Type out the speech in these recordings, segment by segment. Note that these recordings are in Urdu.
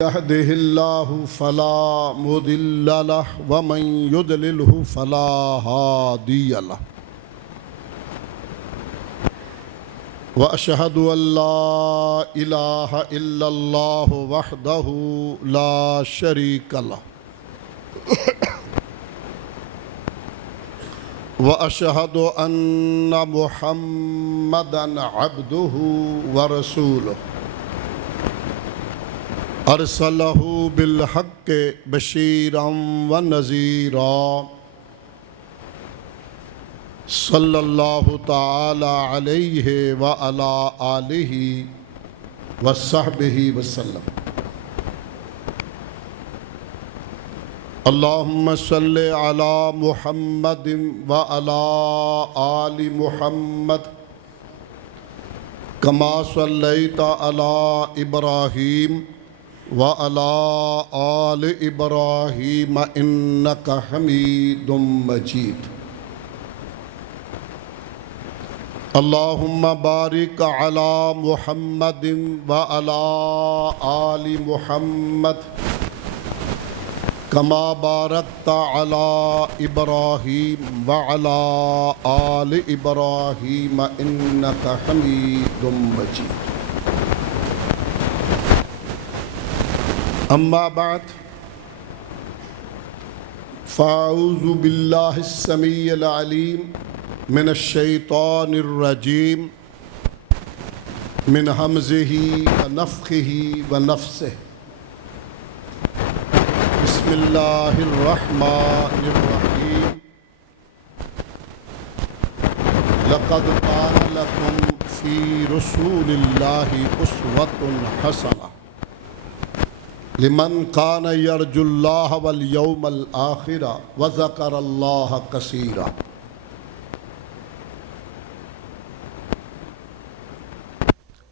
يهده الله فلا مضل له ومن يضلله فلا هادي له وأشهد أن لا إله إلا الله وحده لا شريك له وأشهد أن محمدًا عبده ورسوله أرسله بالحق بشيرا ونذيرا صلى الله تعالى عليه وعلى آله وصحبه وسلم. اللهم صل على محمد وعلى آل محمد كما صليت على إبراهيم وعلى آل إبراهيم إنك حميد مجيد. اللهم بارك على محمد وعلى آل محمد كما باركت على إبراهيم وعلى آل إبراهيم إنك حميد مجيد. أما بعد فأعوذ بالله السميع العليم من الشيطان الرجيم من همزه ونفخه ونفسه. بسم الله الرحمن الرحيم. لقد كان لكم في رسول الله أسوة حسنة لمن كان يرجو الله واليوم الآخر وذكر الله كثيرا.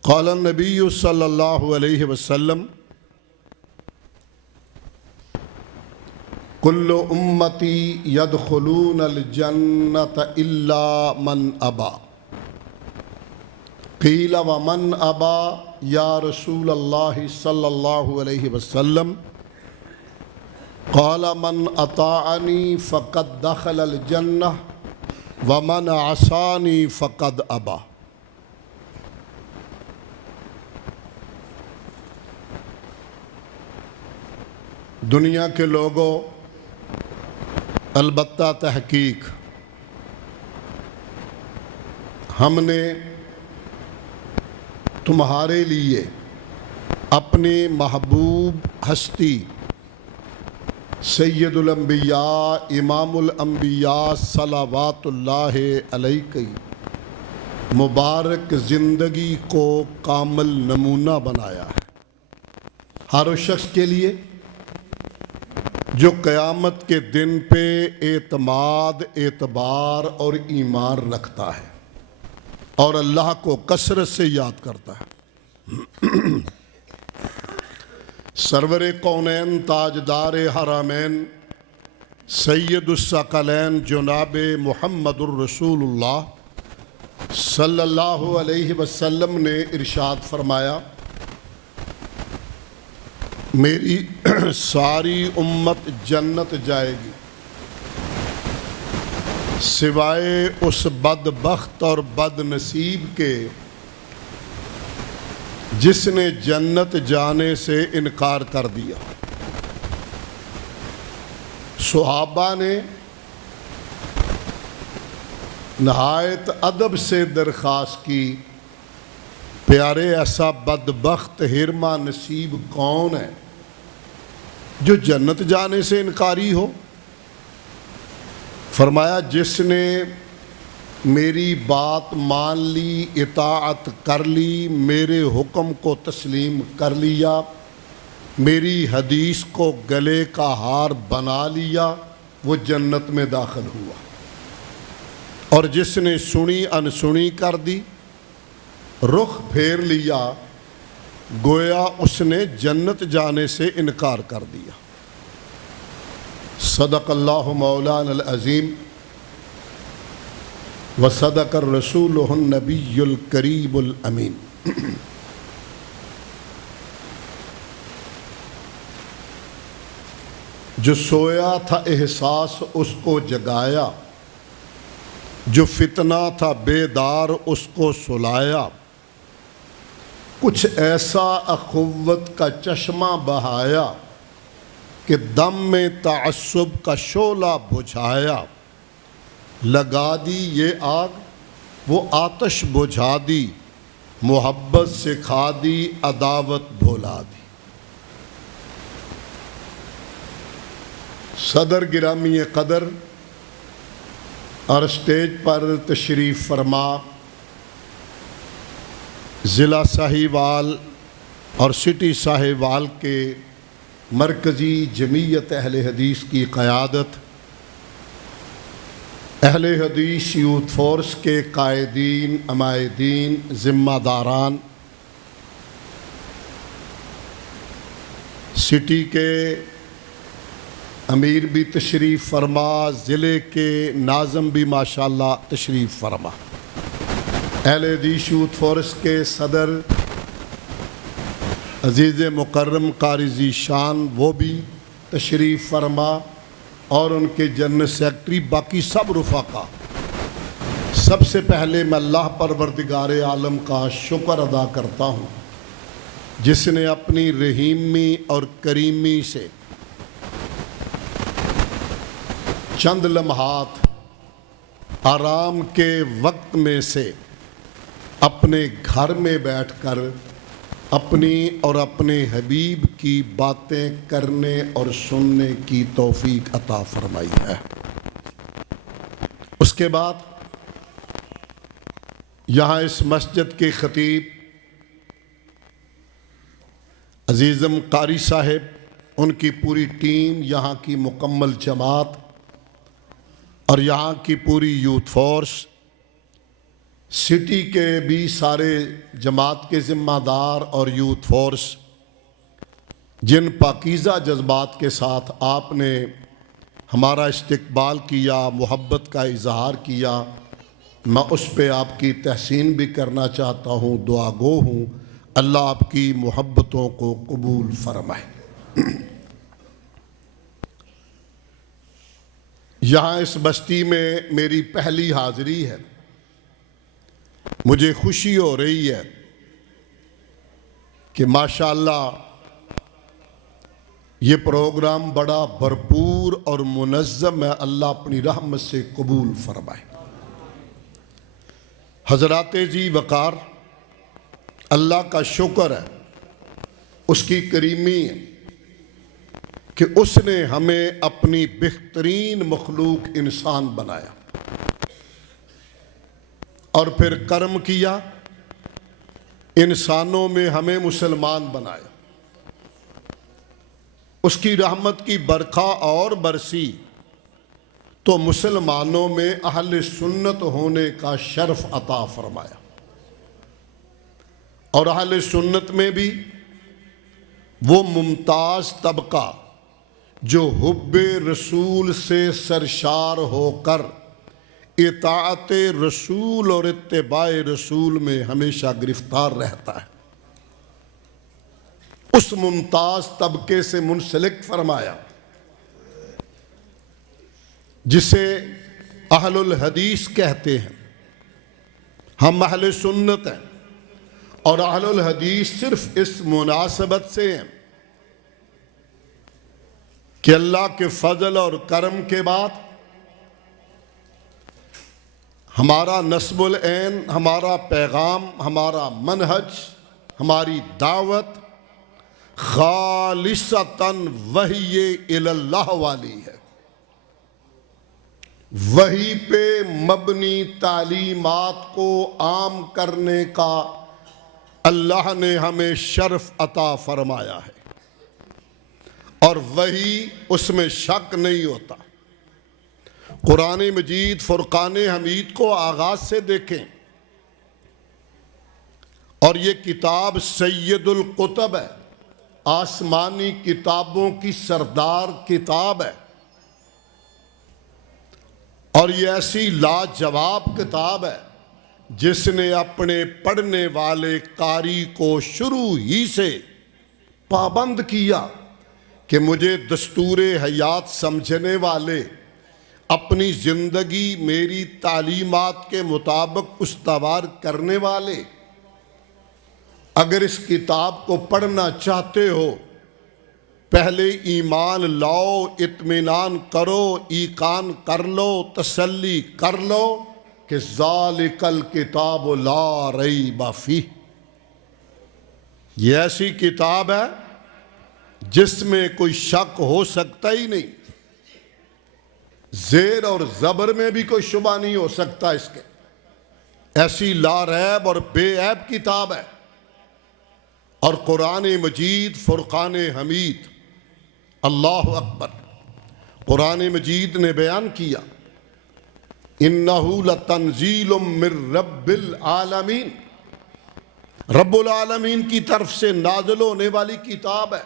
قال النبي صلى الله عليه وسلم كل أمتي يدخلون الجنة إلا من أبى. قيل ومن أبى یا رسول اللہ صلی اللہ علیہ وسلم؟ قال من اطاعنی فقد دخل الجنہ ومن عصانی فقد ابا. دنیا کے لوگوں، البتہ تحقیق ہم نے تمہارے لیے اپنے محبوب ہستی سید الانبیاء امام الانبیاء صلوات اللہ علیہ کی مبارک زندگی کو کامل نمونہ بنایا ہے، ہر اس شخص کے لیے جو قیامت کے دن پہ اعتماد، اعتبار اور ایمان رکھتا ہے اور اللہ کو کثرت سے یاد کرتا ہے۔ سرور کونین تاجدار حرمین سید الثقلین جناب محمد الرسول اللہ صلی اللہ علیہ وسلم نے ارشاد فرمایا، میری ساری امت جنت جائے گی سوائے اس بدبخت اور بد نصیب کے جس نے جنت جانے سے انکار کر دیا۔ صحابہ نے نہایت ادب سے درخواست کی، پیارے ایسا بدبخت ہرما نصیب کون ہے جو جنت جانے سے انکاری ہو؟ فرمایا، جس نے میری بات مان لی، اطاعت کر لی، میرے حکم کو تسلیم کر لیا، میری حدیث کو گلے کا ہار بنا لیا، وہ جنت میں داخل ہوا، اور جس نے سنی انسنی کر دی، رخ پھیر لیا، گویا اس نے جنت جانے سے انکار کر دیا۔ صدق اللہ مولانا العظیم وصدق الرسول النبی الکریم الامین۔ جو سویا تھا احساس اس کو جگایا، جو فتنہ تھا بیدار اس کو سلایا، کچھ ایسا اخوت کا چشمہ بہایا کہ دم میں تعصب کا شعلہ بجھایا، لگا دی یہ آگ وہ آتش بجھا دی، محبت سکھا دی عداوت بھولا دی۔ صدر گرامی قدر اور اسٹیج پر تشریف فرما ضلع ساہیوال اور سٹی ساہیوال کے مرکزی جمعیت اہل حدیث کی قیادت، اہل حدیث یوتھ فورس کے قائدین، عمائدین، ذمہ داران، سٹی کے امیر بھی تشریف فرما، ضلع کے ناظم بھی ماشاءاللہ تشریف فرما، اہل حدیث یوتھ فورس کے صدر عزیز مکرم قاری ذی شان وہ بھی تشریف فرما، اور ان کے جنرل سیکرٹری، باقی سب رفقا۔ سب سے پہلے میں اللہ پروردگار عالم کا شکر ادا کرتا ہوں جس نے اپنی رحیمی اور کریمی سے چند لمحات آرام کے وقت میں سے اپنے گھر میں بیٹھ کر اپنی اور اپنے حبیب کی باتیں کرنے اور سننے کی توفیق عطا فرمائی ہے۔ اس کے بعد یہاں اس مسجد کے خطیب عزیزم قاری صاحب، ان کی پوری ٹیم، یہاں کی مکمل جماعت اور یہاں کی پوری یوتھ فورس، سٹی کے بھی سارے جماعت کے ذمہ دار اور یوتھ فورس، جن پاکیزہ جذبات کے ساتھ آپ نے ہمارا استقبال کیا، محبت کا اظہار کیا، میں اس پہ آپ کی تحسین بھی کرنا چاہتا ہوں، دعا گو ہوں اللہ آپ کی محبتوں کو قبول فرمائے۔ یہاں اس بستی میں میری پہلی حاضری ہے، مجھے خوشی ہو رہی ہے کہ ماشاءاللہ یہ پروگرام بڑا بھرپور اور منظم ہے، اللہ اپنی رحمت سے قبول فرمائے۔ حضرات ذی وقار، اللہ کا شکر ہے، اس کی کریمی ہے کہ اس نے ہمیں اپنی بہترین مخلوق انسان بنایا اور پھر کرم کیا، انسانوں میں ہمیں مسلمان بنایا۔ اس کی رحمت کی برکھا اور برسی تو مسلمانوں میں اہل سنت ہونے کا شرف عطا فرمایا، اور اہل سنت میں بھی وہ ممتاز طبقہ جو حب رسول سے سرشار ہو کر اطاعت رسول اور اتباع رسول میں ہمیشہ گرفتار رہتا ہے، اس ممتاز طبقے سے منسلک فرمایا جسے اہل الحدیث کہتے ہیں۔ ہم اہل سنت ہیں، اور اہل الحدیث صرف اس مناسبت سے ہیں کہ اللہ کے فضل اور کرم کے بعد ہمارا نسب العین، ہمارا پیغام، ہمارا منہج، ہماری دعوت خالصتاً وحی اللہ والی ہے، وحی پہ مبنی تعلیمات کو عام کرنے کا اللہ نے ہمیں شرف عطا فرمایا ہے، اور وحی اس میں شک نہیں ہوتا۔ قرآن مجید فرقان حمید کو آغاز سے دیکھیں، اور یہ کتاب سید القطب ہے، آسمانی کتابوں کی سردار کتاب ہے، اور یہ ایسی لاجواب کتاب ہے جس نے اپنے پڑھنے والے قاری کو شروع ہی سے پابند کیا کہ مجھے دستور حیات سمجھنے والے، اپنی زندگی میری تعلیمات کے مطابق استوار کرنے والے، اگر اس کتاب کو پڑھنا چاہتے ہو پہلے ایمان لاؤ، اطمینان کرو، ایقان کر لو، تسلی کر لو کہ ذالک الکتاب لا ریب فیہ، یہ ایسی کتاب ہے جس میں کوئی شک ہو سکتا ہی نہیں، زیر اور زبر میں بھی کوئی شبہ نہیں ہو سکتا اس کے، ایسی لا ریب اور بے عیب کتاب ہے۔ اور قرآن مجید فرقان حمید، اللہ اکبر، قرآن مجید نے بیان کیا اِنَّهُ لَتَنزِيلٌ مِّن رَبِّ العالمین، رب العالمین کی طرف سے نازل ہونے والی کتاب ہے،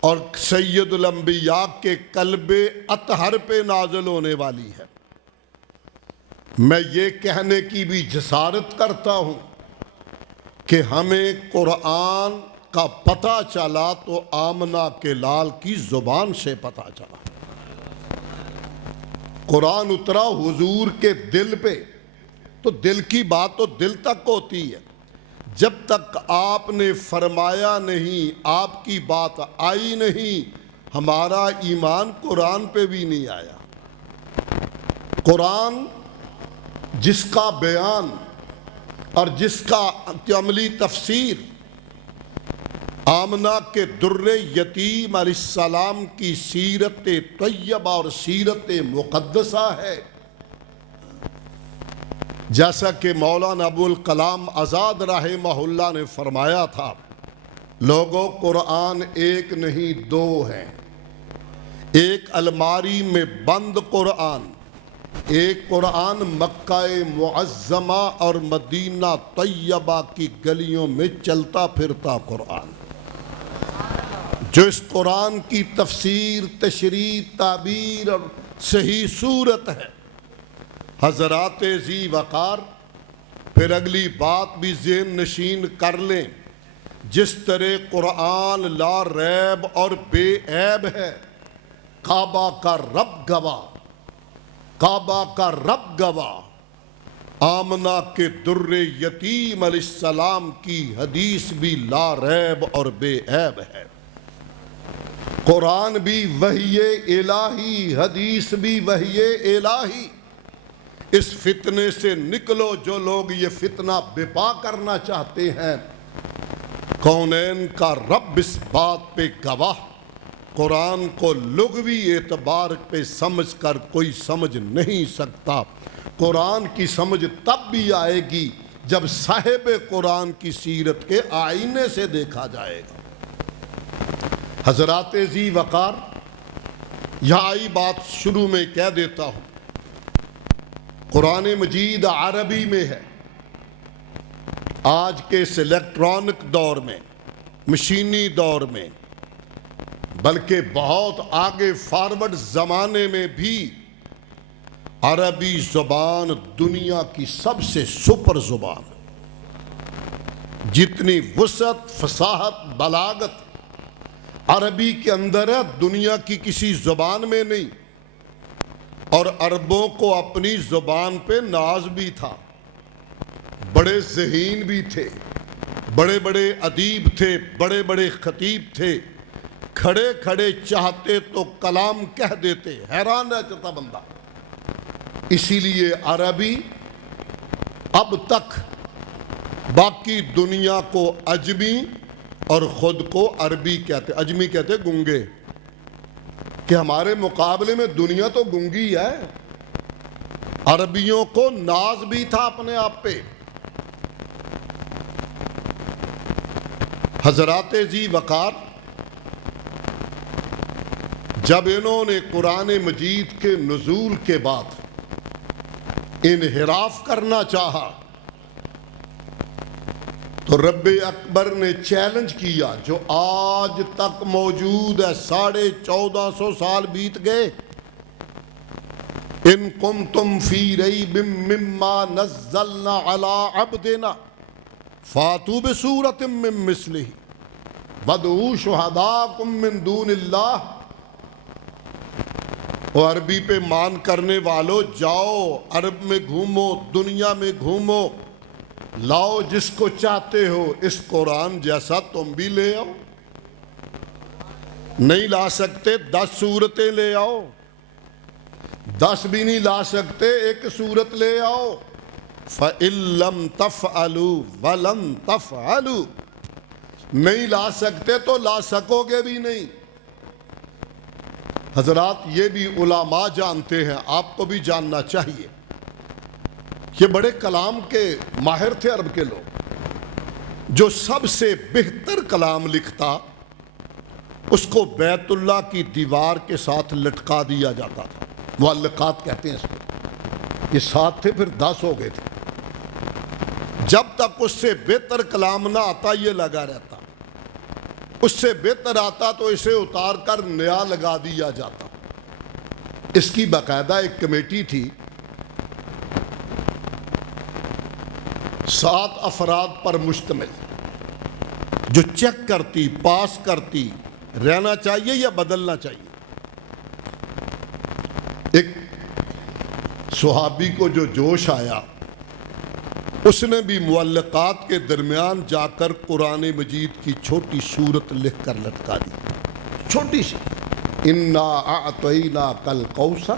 اور سید الانبیاء کے قلب اطہر پہ نازل ہونے والی ہے۔ میں یہ کہنے کی بھی جسارت کرتا ہوں کہ ہمیں قرآن کا پتہ چلا تو آمنہ کے لال کی زبان سے پتہ چلا۔ قرآن اترا حضور کے دل پہ تو دل کی بات تو دل تک ہوتی ہے، جب تک آپ نے فرمایا نہیں، آپ کی بات آئی نہیں، ہمارا ایمان قرآن پہ بھی نہیں آیا۔ قرآن جس کا بیان اور جس کا عملی تفسیر آمنہ کے در یتیم علیہ السلام کی سیرت طیبہ اور سیرت مقدسہ ہے، جیسا کہ مولانا ابو الکلام آزاد رحمہ اللہ نے فرمایا تھا، لوگوں قرآن ایک نہیں دو ہیں، ایک الماری میں بند قرآن، ایک قرآن مکہ معظمہ اور مدینہ طیبہ کی گلیوں میں چلتا پھرتا قرآن، جو اس قرآن کی تفسیر، تشریح، تعبیر اور صحیح صورت ہے۔ حضرات ذی وقار، پھر اگلی بات بھی ذہن نشین کر لیں، جس طرح قرآن لا ریب اور بے عیب ہے، کعبہ کا رب گواہ، کعبہ کا رب گواہ، آمنہ کے در یتیم علیہ السلام کی حدیث بھی لا ریب اور بے عیب ہے۔ قرآن بھی وحی الہی، حدیث بھی وحی الہی۔ اس فتنے سے نکلو جو لوگ یہ فتنہ بپا کرنا چاہتے ہیں۔ کونین کا رب اس بات پہ گواہ، قرآن کو لغوی اعتبار پہ سمجھ کر کوئی سمجھ نہیں سکتا۔ قرآن کی سمجھ تب بھی آئے گی جب صاحب قرآن کی سیرت کے آئینے سے دیکھا جائے گا۔ حضرات ذی وقار، یہاں آئی بات شروع میں کہہ دیتا ہوں، قرآن مجید عربی میں ہے۔ آج کے اس الیکٹرانک دور میں، مشینی دور میں، بلکہ بہت آگے فارورڈ زمانے میں بھی عربی زبان دنیا کی سب سے سپر زبان ہے۔ جتنی وسعت، فصاحت، بلاغت عربی کے اندر ہے، دنیا کی کسی زبان میں نہیں۔ اور عربوں کو اپنی زبان پہ ناز بھی تھا، بڑے ذہین بھی تھے، بڑے بڑے ادیب تھے، بڑے بڑے خطیب تھے، کھڑے کھڑے چاہتے تو کلام کہہ دیتے، حیران رہ جاتا بندہ۔ اسی لیے عربی اب تک باقی دنیا کو عجمی اور خود کو عربی کہتے، عجمی کہتے گنگے، کہ ہمارے مقابلے میں دنیا تو گنگی ہے۔ عربیوں کو ناز بھی تھا اپنے آپ پہ۔ حضرات ذی وقار، جب انہوں نے قرآن مجید کے نزول کے بعد انحراف کرنا چاہا تو رب اکبر نے چیلنج کیا، جو آج تک موجود ہے، 1450 سال بیت گئے۔ ان کنتم فی ریب مما نزلنا علی عبدنا فاتوا بسورۃ من مثلہ وَادْعُوا شُهَدَاءَكُم مِّن دُونِ اللَّهِ، اور عربی پہ مان کرنے والو جاؤ عرب میں گھومو، دنیا میں گھومو، لاؤ جس کو چاہتے ہو، اس قرآن جیسا تم بھی لے آؤ۔ نہیں لا سکتے 10 صورتیں لے آؤ، 10 بھی نہیں لا سکتے ایک صورت لے آؤ۔ فَإِن لَّمْ تَفْعَلُوا وَلَن تَفْعَلُوا، نہیں لا سکتے تو لا سکو گے بھی نہیں۔ حضرات یہ بھی علماء جانتے ہیں، آپ کو بھی جاننا چاہیے۔ یہ بڑے کلام کے ماہر تھے عرب کے لوگ۔ جو سب سے بہتر کلام لکھتا اس کو بیت اللہ کی دیوار کے ساتھ لٹکا دیا جاتا تھا، معلقات کہتے ہیں اس کو۔ یہ 7 تھے پھر 10 ہو گئے تھے۔ جب تک اس سے بہتر کلام نہ آتا یہ لگا رہتا، اس سے بہتر آتا تو اسے اتار کر نیا لگا دیا جاتا۔ اس کی باقاعدہ ایک کمیٹی تھی، 7 افراد پر مشتمل، جو چیک کرتی، پاس کرتی، رہنا چاہیے یا بدلنا چاہیے۔ ایک صحابی کو جو جوش آیا، اس نے بھی معلقات کے درمیان جا کر قرآن مجید کی چھوٹی سورت لکھ کر لٹکا دی، چھوٹی سی، اِنَّا أَعْطَيْنَاكَ الْكَوْثَرَ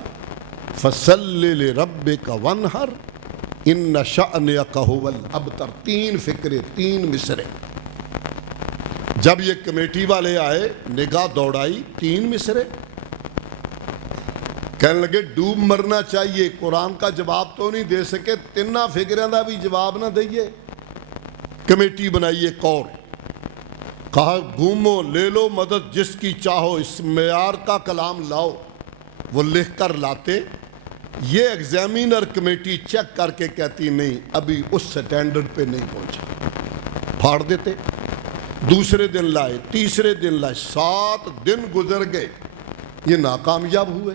فَصَلِّ لِرَبِّكَ وَانْحَرْ إِنَّ شَأْنِيَكَ هُوَ الْأَبْتَرُ۔ 3 فقرے، 3 مصرے۔ جب یہ کمیٹی والے آئے، نگاہ دوڑائی، 3 مصرے، کہنے لگے ڈوب مرنا چاہیے، قرآن کا جواب تو نہیں دے سکے، 3 فقریاں دا بھی جواب نہ دئیے۔ کمیٹی بنائیے اور کہا گھومو، لے لو مدد جس کی چاہو، اس معیار کا کلام لاؤ۔ وہ لکھ کر لاتے، یہ ایگزامینر کمیٹی چیک کر کے کہتی نہیں، ابھی اس سٹینڈرڈ پہ نہیں پہنچا، پھاڑ دیتے۔ دوسرے دن لائے، تیسرے دن لائے، 7 دن گزر گئے، یہ ناکامیاب ہوئے۔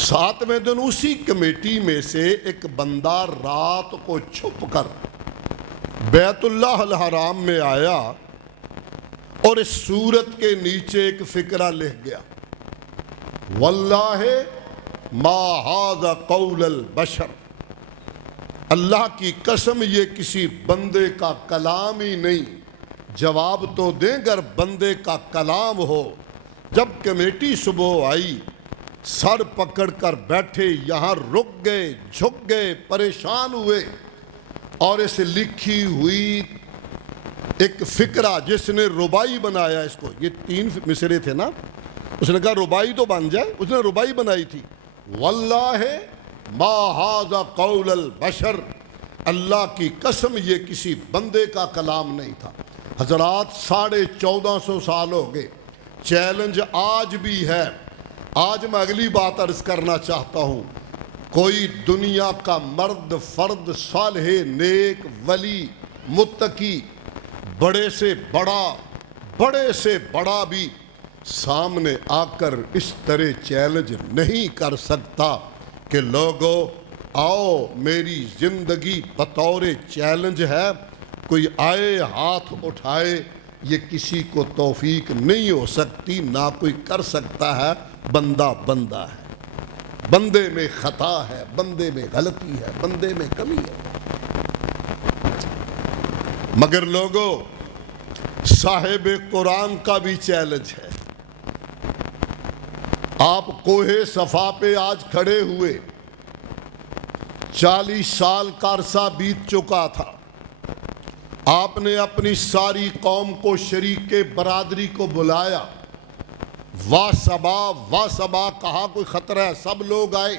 7ویں دن اسی کمیٹی میں سے ایک بندہ رات کو چھپ کر بیت اللہ الحرام میں آیا اور اس سورت کے نیچے ایک فقرہ لکھ گیا، واللہ ما ھذا قول البشر، اللہ کی قسم یہ کسی بندے کا کلام ہی نہیں۔ جواب تو دیں اگر بندے کا کلام ہو۔ جب کمیٹی صبح آئی، سر پکڑ کر بیٹھے، یہاں رک گئے، جھک گئے، پریشان ہوئے، اور اس لکھی ہوئی ایک فقرہ جس نے ربائی بنایا اس کو، یہ 3 مصرے تھے نا، اس نے کہا ربائی تو بن جائے، اس نے ربائی بنائی تھی، واللہ ما ھذا قول البشر، اللہ کی قسم یہ کسی بندے کا کلام نہیں تھا۔ حضرات 1450 سال ہو گئے، چیلنج آج بھی ہے۔ آج میں اگلی بات عرض کرنا چاہتا ہوں، کوئی دنیا کا مرد، فرد، صالح، نیک، ولی، متقی، بڑے سے بڑا بھی سامنے آ کر اس طرح چیلنج نہیں کر سکتا کہ لوگوں آؤ میری زندگی بطور چیلنج ہے، کوئی آئے ہاتھ اٹھائے، یہ کسی کو توفیق نہیں ہو سکتی، نہ کوئی کر سکتا ہے۔ بندہ ہے، بندے میں خطا ہے، بندے میں غلطی ہے، بندے میں کمی ہے۔ مگر لوگوں صاحب قرآن کا بھی چیلنج ہے۔ آپ کوہ صفا پہ آج کھڑے ہوئے، 40 سال کا عرصہ بیت چکا تھا، آپ نے اپنی ساری قوم کو، شریک برادری کو بلایا، وا صبا کہا کوئی خطرہ ہے، سب لوگ آئے۔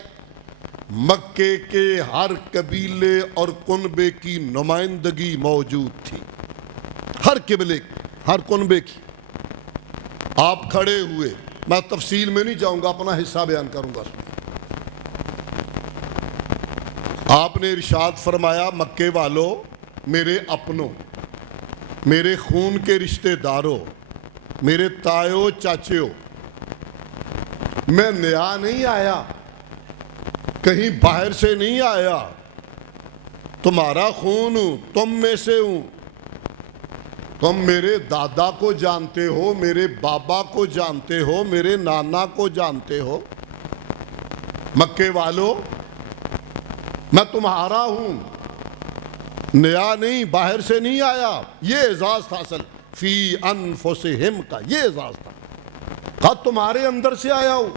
مکے کے ہر قبیلے اور کنبے کی نمائندگی موجود تھی، ہر قبیلے، ہر کنبے کی۔ آپ کھڑے ہوئے، میں تفصیل میں نہیں جاؤں گا، اپنا حصہ بیان کروں گا اس میں۔ آپ نے ارشاد فرمایا، مکے والو، میرے اپنوں، میرے خون کے رشتہ داروں، میرے تایو چاچیو، میں نیا نہیں آیا، کہیں باہر سے نہیں آیا، تمہارا خون ہوں، تم میں سے ہوں۔ تم میرے دادا کو جانتے ہو، میرے بابا کو جانتے ہو، میرے نانا کو جانتے ہو۔ مکے والو، میں تمہارا ہوں، نیا نہیں، باہر سے نہیں آیا۔ یہ اعزاز تھا اصل فی انفسہم کا، یہ اعزاز تھا، کہا تمہارے اندر سے آیا ہوں۔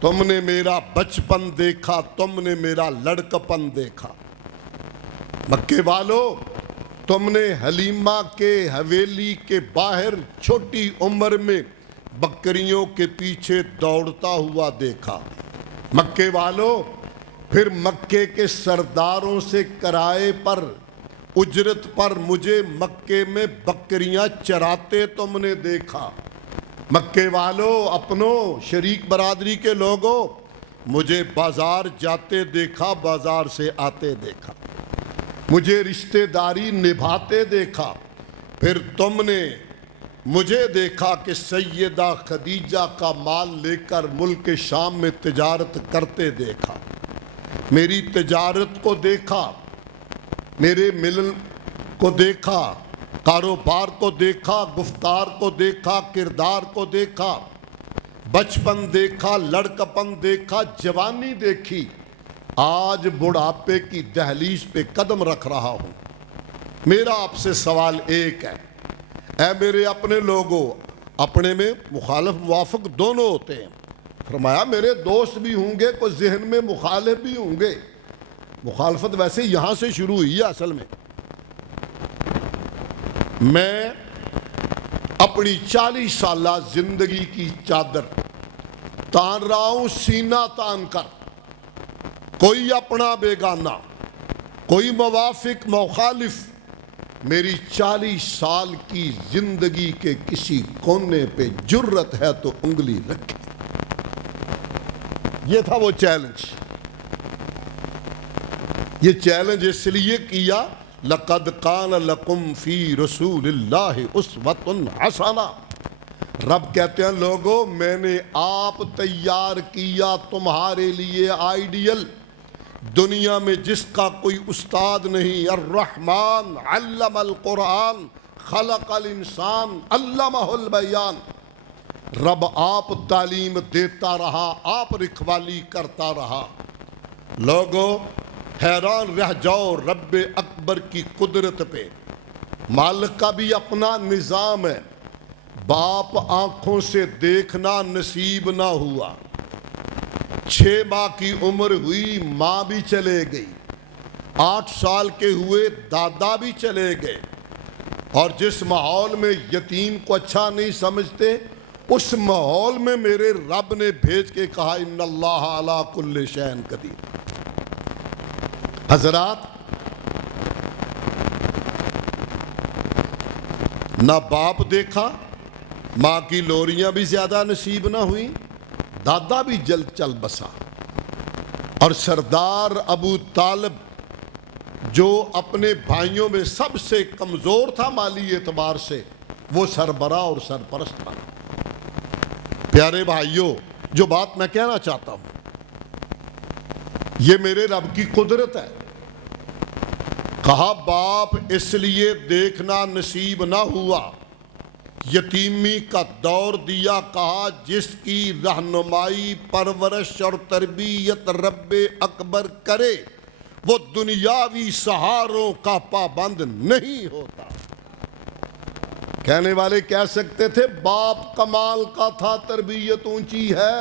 تم نے میرا بچپن دیکھا، تم نے میرا لڑکپن دیکھا۔ مکے والو، تم نے حلیمہ کے حویلی کے باہر چھوٹی عمر میں بکریوں کے پیچھے دوڑتا ہوا دیکھا۔ مکے والو، پھر مکے کے سرداروں سے کرائے پر، اجرت پر مجھے مکے میں بکریاں چراتے تم نے دیکھا۔ مکے والو، اپنوں شریک برادری کے لوگوں، مجھے بازار جاتے دیکھا، بازار سے آتے دیکھا، مجھے رشتہ داری نبھاتے دیکھا۔ پھر تم نے مجھے دیکھا کہ سیدہ خدیجہ کا مال لے کر ملک شام میں تجارت کرتے دیکھا، میری تجارت کو دیکھا، میرے ملن کو دیکھا، کاروبار کو دیکھا، گفتار کو دیکھا، کردار کو دیکھا، بچپن دیکھا، لڑکپن دیکھا، جوانی دیکھی۔ آج بڑھاپے کی دہلیز پہ قدم رکھ رہا ہوں۔ میرا آپ سے سوال ایک ہے، اے میرے اپنے لوگوں، اپنے میں مخالف موافق دونوں ہوتے ہیں۔ فرمایا میرے دوست بھی ہوں گے، کوئی ذہن میں مخالف بھی ہوں گے۔ مخالفت ویسے یہاں سے شروع ہوئی ہے اصل میں اپنی 40 سالہ زندگی کی چادر تان رہا ہوں، سینہ تان کر، کوئی اپنا بیگانہ، کوئی موافق مخالف میری 40 سال کی زندگی کے کسی کونے پہ جرت ہے تو انگلی رکھے۔ یہ تھا وہ چیلنج۔ یہ چیلنج اس لیے کیا، لَقَدْ كَانَ لَكُمْ فِي رَسُولِ اللَّهِ أُسْوَةٌ حَسَنَةٌ۔ رب کہتے ہیں لوگوں، میں نے آپ تیار کیا تمہارے لیے آئیڈیل، دنیا میں جس کا کوئی استاد نہیں۔ الرحمن علم القرآن خلق الانسان علمہ البیان۔ رب آپ تعلیم دیتا رہا، آپ رکھوالی کرتا رہا۔ لوگوں حیران رہ جاؤ رب اکبر کی قدرت پہ۔ مالک کا بھی اپنا نظام ہے۔ باپ آنکھوں سے دیکھنا نصیب نہ ہوا، 6 ماہ کی عمر ہوئی، ماں بھی چلے گئی، 8 سال کے ہوئے دادا بھی چلے گئے، اور جس ماحول میں یتیم کو اچھا نہیں سمجھتے، اس ماحول میں میرے رب نے بھیج کے کہا ان اللہ علی کل شیء قدیر۔ حضرات، نہ باپ دیکھا، ماں کی لوریاں بھی زیادہ نصیب نہ ہوئی، دادا بھی جلد چل بسا، اور سردار ابو طالب جو اپنے بھائیوں میں سب سے کمزور تھا مالی اعتبار سے، وہ سربراہ اور سرپرست بنا۔ پیارے بھائیوں، جو بات میں کہنا چاہتا ہوں، یہ میرے رب کی قدرت ہے۔ کہا باپ اس لیے دیکھنا نصیب نہ ہوا، یتیمی کا دور دیا، کہا جس کی رہنمائی، پرورش اور تربیت رب اکبر کرے وہ دنیاوی سہاروں کا پابند نہیں ہوتا۔ کہنے والے کہہ سکتے تھے باپ کمال کا تھا، تربیت اونچی ہے،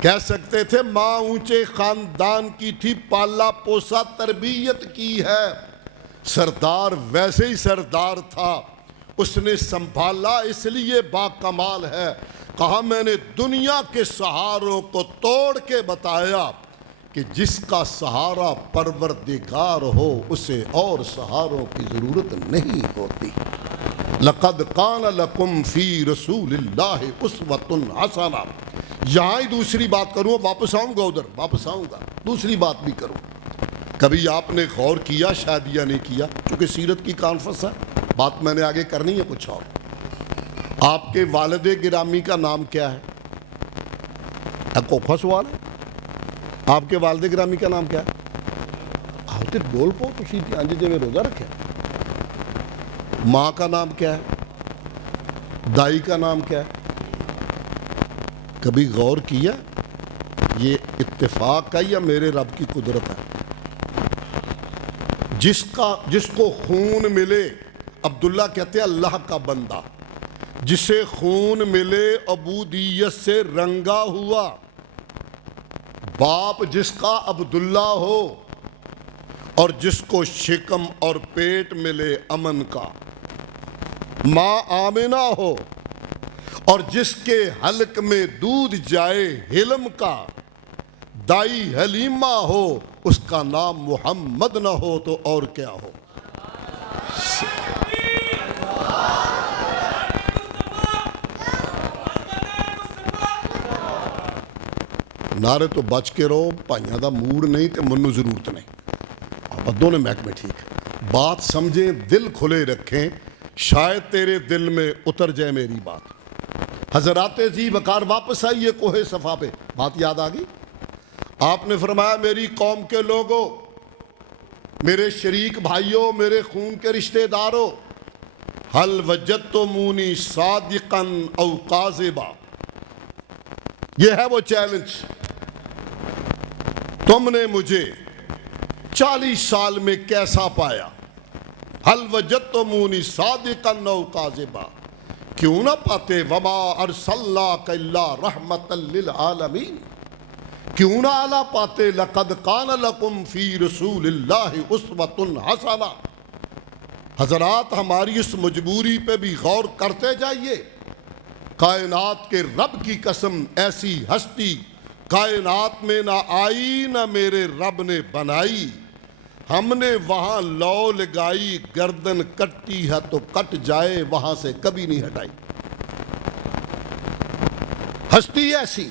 کہہ سکتے تھے ماں اونچے خاندان کی تھی، پالا پوسا تربیت کی ہے۔ سردار ویسے ہی سردار تھا، اس نے سنبھالا اس لیے با کمال ہے۔ کہا میں نے دنیا کے سہاروں کو توڑ کے بتایا کہ جس کا سہارا پروردگار ہو اسے اور سہاروں کی ضرورت نہیں ہوتی۔ لَقَدْ كَانَ لَكُمْ فِي رَسُولِ اللَّهِ أُسْوَةٌ حَسَنَةٌ۔ یہاں ہی دوسری بات کروں، واپس آؤں گا، ادھر واپس آؤں گا، دوسری بات بھی کروں۔ کبھی آپ نے غور کیا، شاید یا نہیں کیا، چونکہ سیرت کی کانفرنس ہے، بات میں نے آگے کرنی ہے کچھ اور۔ آپ کے والد گرامی کا نام کیا ہے؟ ایک کوفہ سوال ہے۔ آپ کے والد گرامی کا نام کیا ہے؟ آتے بول پو تسی دھیان جے میں روزہ رکھے، ماں کا نام کیا ہے؟ دائی کا نام کیا ہے؟ کبھی غور کیا یہ اتفاق ہے یا میرے رب کی قدرت ہے؟ جس کو خون ملے، عبداللہ کہتے ہیں اللہ کا بندہ، جسے خون ملے عبودیت سے رنگا ہوا، باپ جس کا عبداللہ ہو اور جس کو شکم اور پیٹ ملے امن کا، ماں آمنہ ہو اور جس کے حلق میں دودھ جائے حلم کا، دائی حلیمہ ہو اس کا نام محمد نہ ہو تو اور کیا ہو؟ نعرے تو بچ کے رہو، پائیاں دا موڑ نہیں تے منو ضرورت نہیں، آپ دونوں محکمے ٹھیک ہے، بات سمجھیں، دل کھلے رکھیں، شاید تیرے دل میں اتر جائے میری بات۔ حضرات ذی وقار واپس آئیے کوہ صفا پہ، بات یاد آ گئی؟ آپ نے فرمایا میری قوم کے لوگوں، میرے شریک بھائیوں، میرے خون کے رشتہ داروں، حل وجدتمونی صادقا او کاذبا، یہ ہے وہ چیلنج۔ تم نے مجھے 40 سال میں کیسا پایا؟ حل وجدتمونی صادقا او کاذبا، کیوں نہ پاتے وما ارسلناک الا رحمتا للعالمین، کیوں نہ آلہ پاتے لقد کان لکم فی رسول اللہ اسوۃ حسنہ۔ حضرات ہماری اس مجبوری پہ بھی غور کرتے جائیے، کائنات کے رب کی قسم ایسی ہستی کائنات میں نہ آئی نہ میرے رب نے بنائی، ہم نے وہاں لو لگائی، گردن کٹی ہے تو کٹ جائے، وہاں سے کبھی نہیں ہٹائی۔ ہستی ایسی،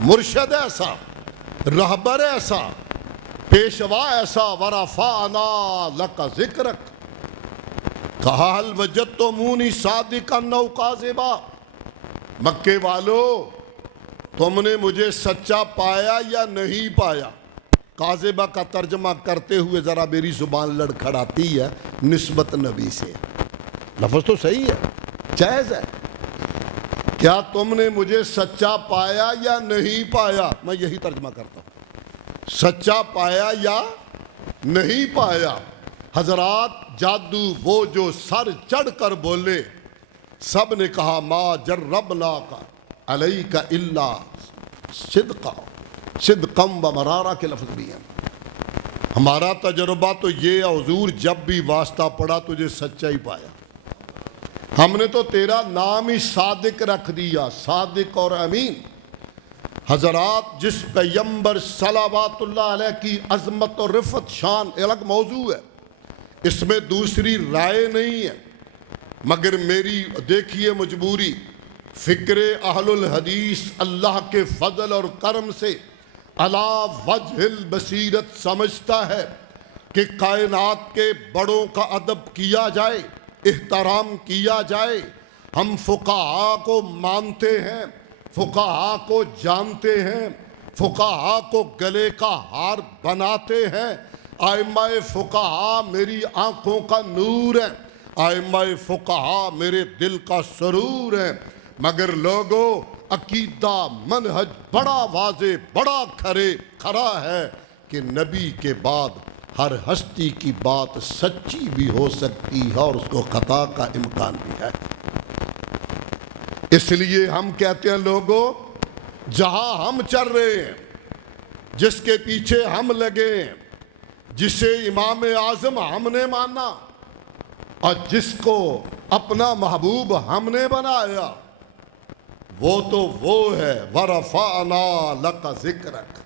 مرشد ایسا، رہبر ایسا، پیشوا ایسا، ورفعنا لک ذکرک، کہا حل وجدتمونی صادقا او کاذبا، مکے والو تم نے مجھے سچا پایا یا نہیں پایا؟ کاذبہ کا ترجمہ کرتے ہوئے ذرا میری زبان لڑکھڑاتی ہے، نسبت نبی سے، لفظ تو صحیح ہے، جائز ہے، کیا تم نے مجھے سچا پایا یا نہیں پایا؟ میں یہی ترجمہ کرتا ہوں، سچا پایا یا نہیں پایا۔ حضرات جادو وہ جو سر چڑھ کر بولے، سب نے کہا ما جربناک علیک الا صدقا، صدقا و مرارا کے لفظ بھی ہیں۔ ہمارا تجربہ تو یہ ہے حضور، جب بھی واسطہ پڑا تجھے سچا ہی پایا، ہم نے تو تیرا نام ہی صادق رکھ دیا، صادق اور امین۔ حضرات جس پیغمبر صلوات اللہ علیہ کی عظمت اور رفعت شان الگ موضوع ہے، اس میں دوسری رائے نہیں ہے، مگر میری دیکھیے مجبوری، فکر اہل الحدیث اللہ کے فضل اور کرم سے علی وجہ البصیرت سمجھتا ہے کہ کائنات کے بڑوں کا ادب کیا جائے، احترام کیا جائے۔ ہم فقہا کو مانتے ہیں، فقہا کو جانتے ہیں، فقہا کو گلے کا ہار بناتے ہیں، ائمہ فقہا میری آنکھوں کا نور ہے، ائمہ فقہا میرے دل کا سرور ہے، مگر لوگوں عقیدہ منہج بڑا واضح، بڑا کھرا ہے کہ نبی کے بعد ہر ہستی کی بات سچی بھی ہو سکتی ہے اور اس کو خطا کا امکان بھی ہے۔ اس لیے ہم کہتے ہیں لوگوں، جہاں ہم چل رہے ہیں، جس کے پیچھے ہم لگے ہیں، جسے امام اعظم ہم نے مانا اور جس کو اپنا محبوب ہم نے بنایا، وہ تو وہ ہے ورفعنا لک ذکرک،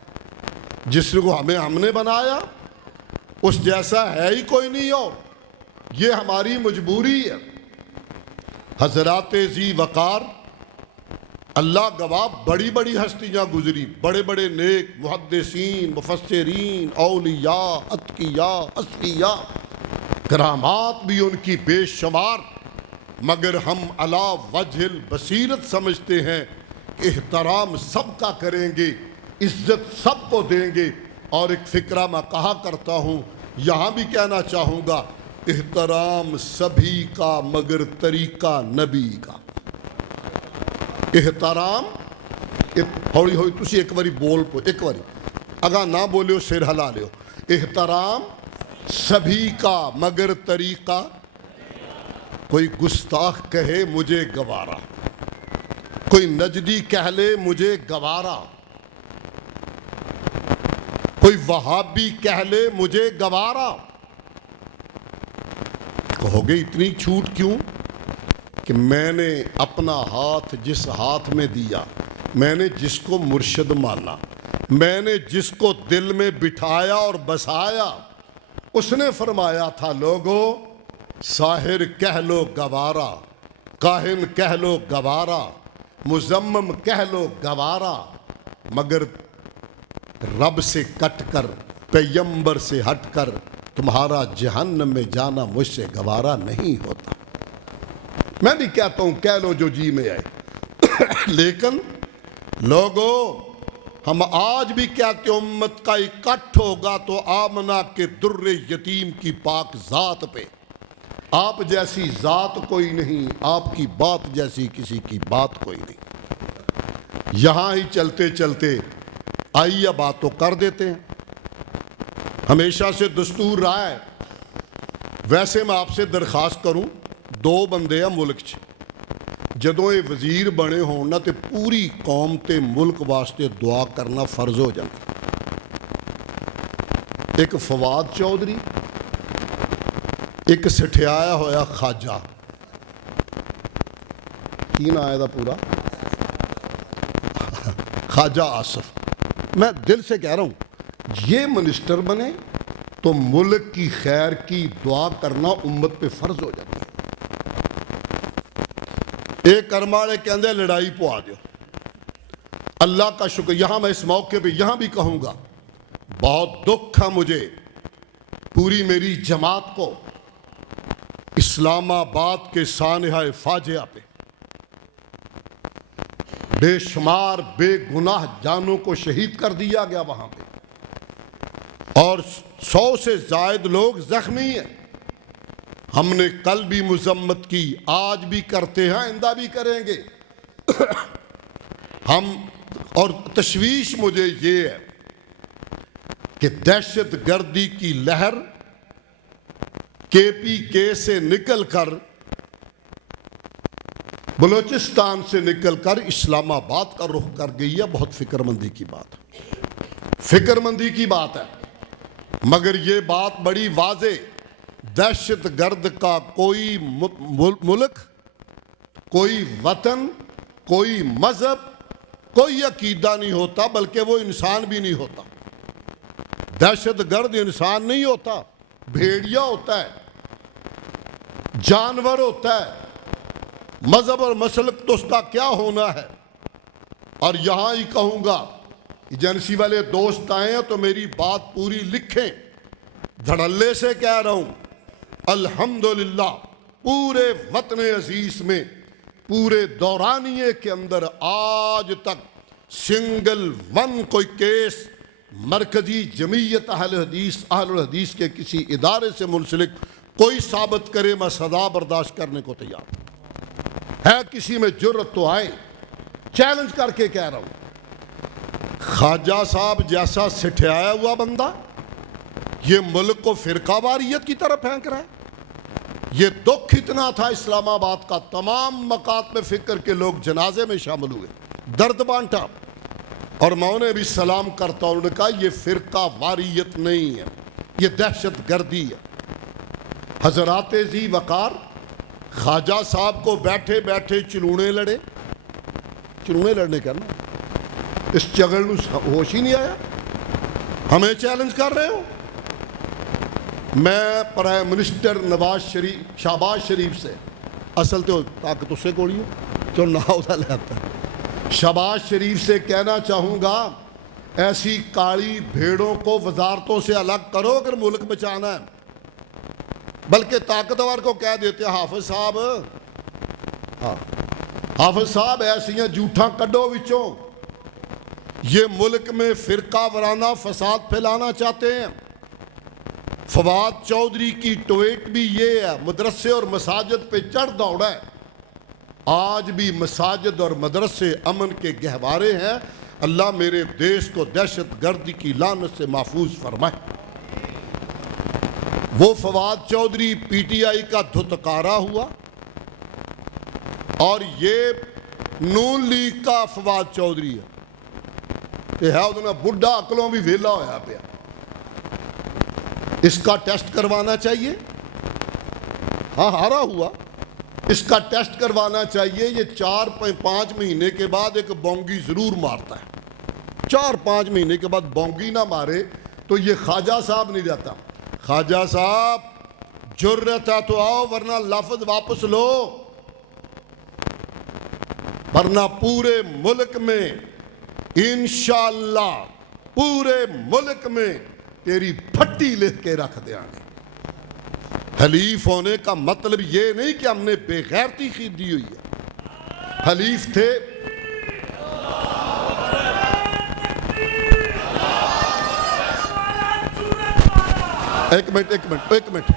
جس کو ہم نے بنایا اس جیسا ہے ہی کوئی نہیں، اور یہ ہماری مجبوری ہے۔ حضرات ذی وقار، اللہ گواہ بڑی بڑی ہستیاں گزری، بڑے بڑے نیک محدثین، مفسرین، اولیاء، اتقیاء، اصفیاء، کرامات بھی ان کی بے شمار، مگر ہم علی وجہ البصیرت سمجھتے ہیں کہ احترام سب کا کریں گے، عزت سب کو دیں گے۔ اور ایک فکرہ میں کہا کرتا ہوں، یہاں بھی کہنا چاہوں گا، احترام سبھی کا مگر طریقہ نبی کا. احترام ہولی ہوئی تسی ایک باری بول پو ایک باری اگا نہ بولے سر ہلا لے. احترام سبھی کا مگر طریقہ. کوئی گستاخ کہے مجھے گوارا, کوئی نجدی کہہ لے مجھے گوارا, کوئی وہابی کہہ لے مجھے گوارا. کہو گے اتنی چھوٹ کیوں؟ کہ میں نے اپنا ہاتھ جس ہاتھ میں دیا, میں نے جس کو مرشد مانا, میں نے جس کو دل میں بٹھایا اور بسایا, اس نے فرمایا تھا لوگو ساحر کہہ لو گوارا, کاہن کہہ لو گوارا, مزمم کہہ لو گوارا, مگر رب سے کٹ کر پیغمبر سے ہٹ کر تمہارا جہنم میں جانا مجھ سے گوارا نہیں ہوتا. میں بھی کہتا ہوں کہہ لو جو جی میں آئے. لیکن لوگو ہم آج بھی کہتے ہیں امت کا اکٹھ ہوگا تو آمنہ کے در یتیم کی پاک ذات پہ. آپ جیسی ذات کوئی نہیں, آپ کی بات جیسی کسی کی بات کوئی نہیں. یہاں ہی چلتے چلتے آئیے بات تو کر دیتے ہیں. ہمیشہ سے دستور رہا ہے. ویسے میں آپ سے درخواست کروں, دو بندے ہیں ملک چ جدوں یہ وزیر بنے ہونا تے پوری قوم تے ملک واسطے دعا کرنا فرض ہو جاتا. ایک فواد چودھری, ایک سٹھیایا ہویا خواجہ, کی نا آئے دا پورا خواجہ آصف. میں دل سے کہہ رہا ہوں یہ منسٹر بنے تو ملک کی خیر کی دعا کرنا امت پہ فرض ہو جاتا ہے. ایک کرمالے کے اندر لڑائی پوا دیو. اللہ کا شکر, یہاں میں اس موقع پہ یہاں بھی کہوں گا بہت دکھ ہے مجھے پوری میری جماعت کو اسلام آباد کے سانحہ فاجعہ پہ بے شمار بے گناہ جانوں کو شہید کر دیا گیا وہاں پہ, اور 100 سے زائد لوگ زخمی ہیں. ہم نے کل بھی مذمت کی, آج بھی کرتے ہیں, آئندہ بھی کریں گے. ہم اور تشویش مجھے یہ ہے کہ دہشت گردی کی لہر KPK سے نکل کر بلوچستان سے نکل کر اسلام آباد کا رخ کر گئی ہے. بہت فکر مندی کی بات ہے, فکر مندی کی بات ہے. مگر یہ بات بڑی واضح, دہشت گرد کا کوئی ملک, کوئی وطن, کوئی مذہب, کوئی عقیدہ نہیں ہوتا, بلکہ وہ انسان بھی نہیں ہوتا. دہشت گرد انسان نہیں ہوتا, بھیڑیا ہوتا ہے, جانور ہوتا ہے. مذہب اور مسلک تو اس کا کیا ہونا ہے. اور یہاں ہی کہوں گا, ایجنسی والے دوست آئے ہیں تو میری بات پوری لکھیں. دھڑلے سے کہہ رہا ہوں, الحمدللہ پورے وطن عزیز میں پورے دورانیے کے اندر آج تک سنگل ون کوئی کیس مرکزی جمعیت اہل الحدیث کے کسی ادارے سے منسلک کوئی ثابت کرے, میں سزا برداشت کرنے کو تیار ہوں. ہے کسی میں جرت تو آئے, چیلنج کر کے کہہ رہا ہوں. خواجہ صاحب جیسا سٹھیایا ہوا بندہ یہ ملک کو فرقہ واریت کی طرف پھینک رہا ہے. یہ دکھ اتنا تھا اسلام آباد کا, تمام مقاط میں فکر کے لوگ جنازے میں شامل ہوئے, درد بانٹا. اور میں انہیں بھی سلام کرتا ہوں, انہوں نے کہا یہ فرقہ واریت نہیں ہے, یہ دہشت گردی ہے. حضرات ذی وقار خواجہ صاحب کو بیٹھے بیٹھے چلونے لڑے, چلونے لڑنے کا نا, اس چگڑ ہوش ہی نہیں آیا. ہمیں چیلنج کر رہے ہو. میں پرائم منسٹر شہباز شریف سے, اصل تو طاقت اس سے کوڑی ہو جو نہ ہوتا لہتا ہے, شہباز شریف سے کہنا چاہوں گا ایسی کالی بھیڑوں کو وزارتوں سے الگ کرو اگر ملک بچانا ہے. بلکہ طاقتور کو کہہ دیتے حافظ صاحب, حافظ صاحب ایسیاں جھوٹاں کڈو وچوں, یہ ملک میں فرقہ وارانہ فساد پھیلانا چاہتے ہیں. فواد چودھری کی ٹویٹ بھی یہ ہے، مدرسے اور مساجد پہ چڑھ دوڑا ہے۔ آج بھی مساجد اور مدرسے امن کے گہوارے ہیں۔ اللہ میرے دیش کو دہشت گردی کی لعنت سے محفوظ فرمائے۔ وہ Fawad Chaudhry P T I کا دھتکارا ہوا، اور یہ نون لیگ کا فواد چودھری ہے کہ ہے ادھر بڑھا عقلوں بھی ویلا ہویا پیا۔ اس کا ٹیسٹ کروانا چاہیے، ہاں ہارا ہوا، اس کا ٹیسٹ کروانا چاہیے۔ یہ 4-5 مہینے کے بعد ایک بونگی ضرور مارتا ہے۔ 4-5 مہینے کے بعد بونگی نہ مارے تو یہ خواجہ صاحب نہیں رہتا۔ خواجہ صاحب جرت ہے تو آؤ، ورنہ لفظ واپس لو، ورنہ پورے ملک میں انشاءاللہ پورے ملک میں تیری پھٹی لکھ کے رکھ دیں گے۔ حلیف ہونے کا مطلب یہ نہیں کہ ہم نے بے غیرتی خریدی ہوئی ہے۔ حلیف تھے ایک منٹ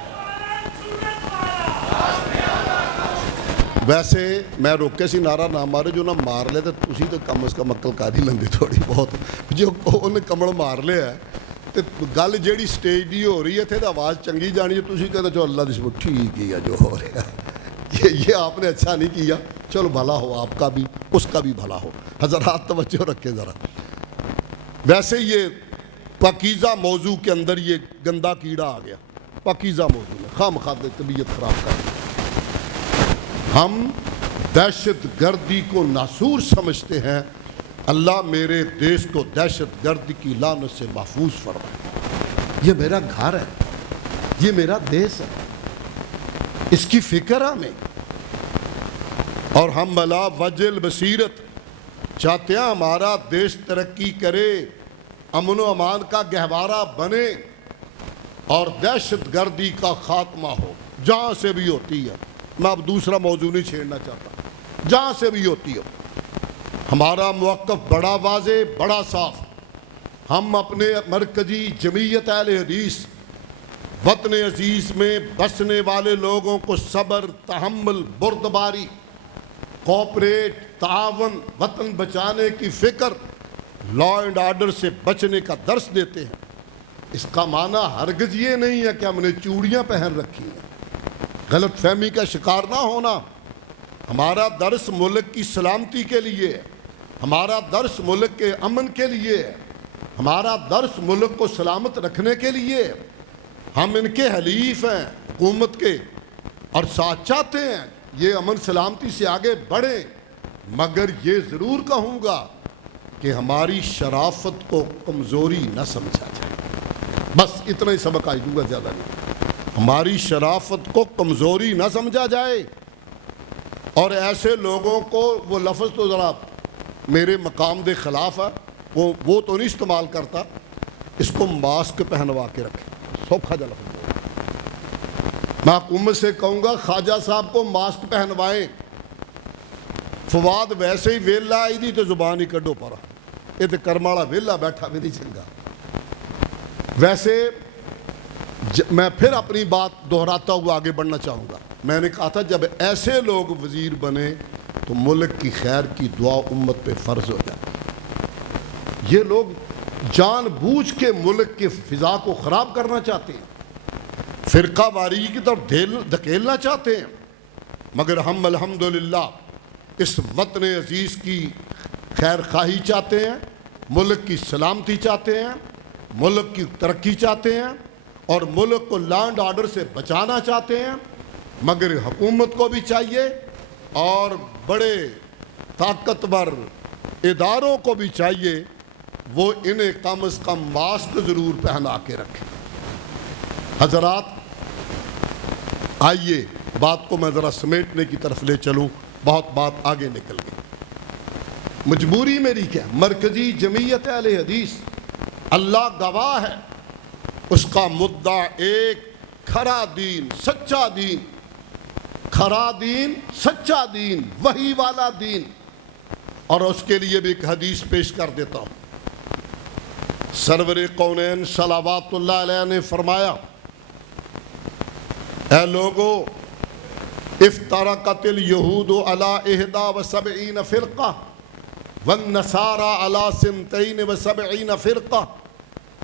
ویسے میں روکے سی نعرہ نہ مارے، جو نہ مار لے تو تسی تو کم از کم عقل کاری لندی تھوڑی بہت، جو انہیں کمڑ مار لے ہے تو گل جیڑی سٹیج دی ہو رہی ہے تھے تو آواز چنگی جانی ہے، تسی کہتے چلو اللہ دی سبحانہ ٹھیک کیا جو ہو رہا ہے، یہ آپ نے اچھا نہیں کیا، چلو بھلا ہو آپ کا بھی، اس کا بھی بھلا ہو۔ حضرات توجہ رکھیں ذرا۔ ویسے یہ پاکیزہ موضوع کے اندر یہ گندا کیڑا آ گیا، پاکیزہ موضوع میں خواہ مخواہ طبیعت خراب کر دیا۔ ہم دہشت گردی کو ناسور سمجھتے ہیں، اللہ میرے دیش کو دہشت گردی کی لعنت سے محفوظ فرمائے۔ یہ میرا گھر ہے، یہ میرا دیش ہے، اس کی فکر ہمیں، اور ہم ملا وجل بصیرت چاہتے ہیں ہمارا دیش ترقی کرے، امن و امان کا گہوارہ بنے، اور دہشت گردی کا خاتمہ ہو جہاں سے بھی ہوتی ہے۔ میں اب دوسرا موضوع نہیں چھیڑنا چاہتا، جہاں سے بھی ہوتی ہو۔ ہمارا موقف بڑا واضح، بڑا صاف۔ ہم اپنے مرکزی جمعیت اہل حدیث وطن عزیز میں بسنے والے لوگوں کو صبر، تحمل، بردباری، کوآپریٹ، تعاون، وطن بچانے کی فکر، لا اینڈ آرڈر سے بچنے کا درس دیتے ہیں۔ اس کا معنی ہرگز یہ نہیں ہے کہ ہم نے چوڑیاں پہن رکھی ہیں، غلط فہمی کا شکار نہ ہونا۔ ہمارا درس ملک کی سلامتی کے لیے ہے، ہمارا درس ملک کے امن کے لیے ہے، ہمارا درس ملک کو سلامت رکھنے کے لیے ہے۔ ہم ان کے حلیف ہیں حکومت کے، اور ساتھ چاہتے ہیں یہ امن سلامتی سے آگے بڑھیں، مگر یہ ضرور کہوں گا کہ ہماری شرافت کو کمزوری نہ سمجھا جائے۔ بس اتنا ہی سبق آج دوں گا، زیادہ نہیں۔ ہماری شرافت کو کمزوری نہ سمجھا جائے، اور ایسے لوگوں کو، وہ لفظ تو ذرا میرے مقام دے خلاف ہے، وہ تو نہیں استعمال کرتا، اس کو ماسک پہنوا کے رکھے، سوکھا جا لفظ۔ میں حکومت سے کہوں گا خواجہ صاحب کو ماسک پہنوائیں۔ فواد ویسے ہی ویلا آئی دی تو زبان ہی کڈو پارا، یہ تو کرمالا ویلا بیٹھا بھی نہیں چنگا۔ ویسے میں پھر اپنی بات دہراتا ہوا آگے بڑھنا چاہوں گا۔ میں نے کہا تھا جب ایسے لوگ وزیر بنے تو ملک کی خیر کی دعا امت پہ فرض ہو جائے۔ یہ لوگ جان بوجھ کے ملک کے فضا کو خراب کرنا چاہتے ہیں، فرقہ واری کی طرف دھکیلنا چاہتے ہیں، مگر ہم الحمدللہ اس وطن عزیز کی خیر خواہی چاہتے ہیں، ملک کی سلامتی چاہتے ہیں، ملک کی ترقی چاہتے ہیں، اور ملک کو لا اینڈ آرڈر سے بچانا چاہتے ہیں۔ مگر حکومت کو بھی چاہیے اور بڑے طاقتور اداروں کو بھی چاہیے وہ انہیں کم از کم ماسک ضرور پہنا کے رکھیں۔ حضرات آئیے بات کو میں ذرا سمیٹنے کی طرف لے چلوں، بہت بات آگے نکل گئی۔ مجبوری میری کیا؟ مرکزی جمعیت اہل حدیث، اللہ گواہ ہے، اس کا مدعا ایک کھرا دین، سچا دین، کھرا دین، سچا دین، وحی والا دین۔ اور اس کے لیے بھی ایک حدیث پیش کر دیتا ہوں۔ سرور کونین صلوات اللہ علیہ نے فرمایا اے لوگو افترقت الیہود علی 71 فرقہ والنصارى على 72 فرقہ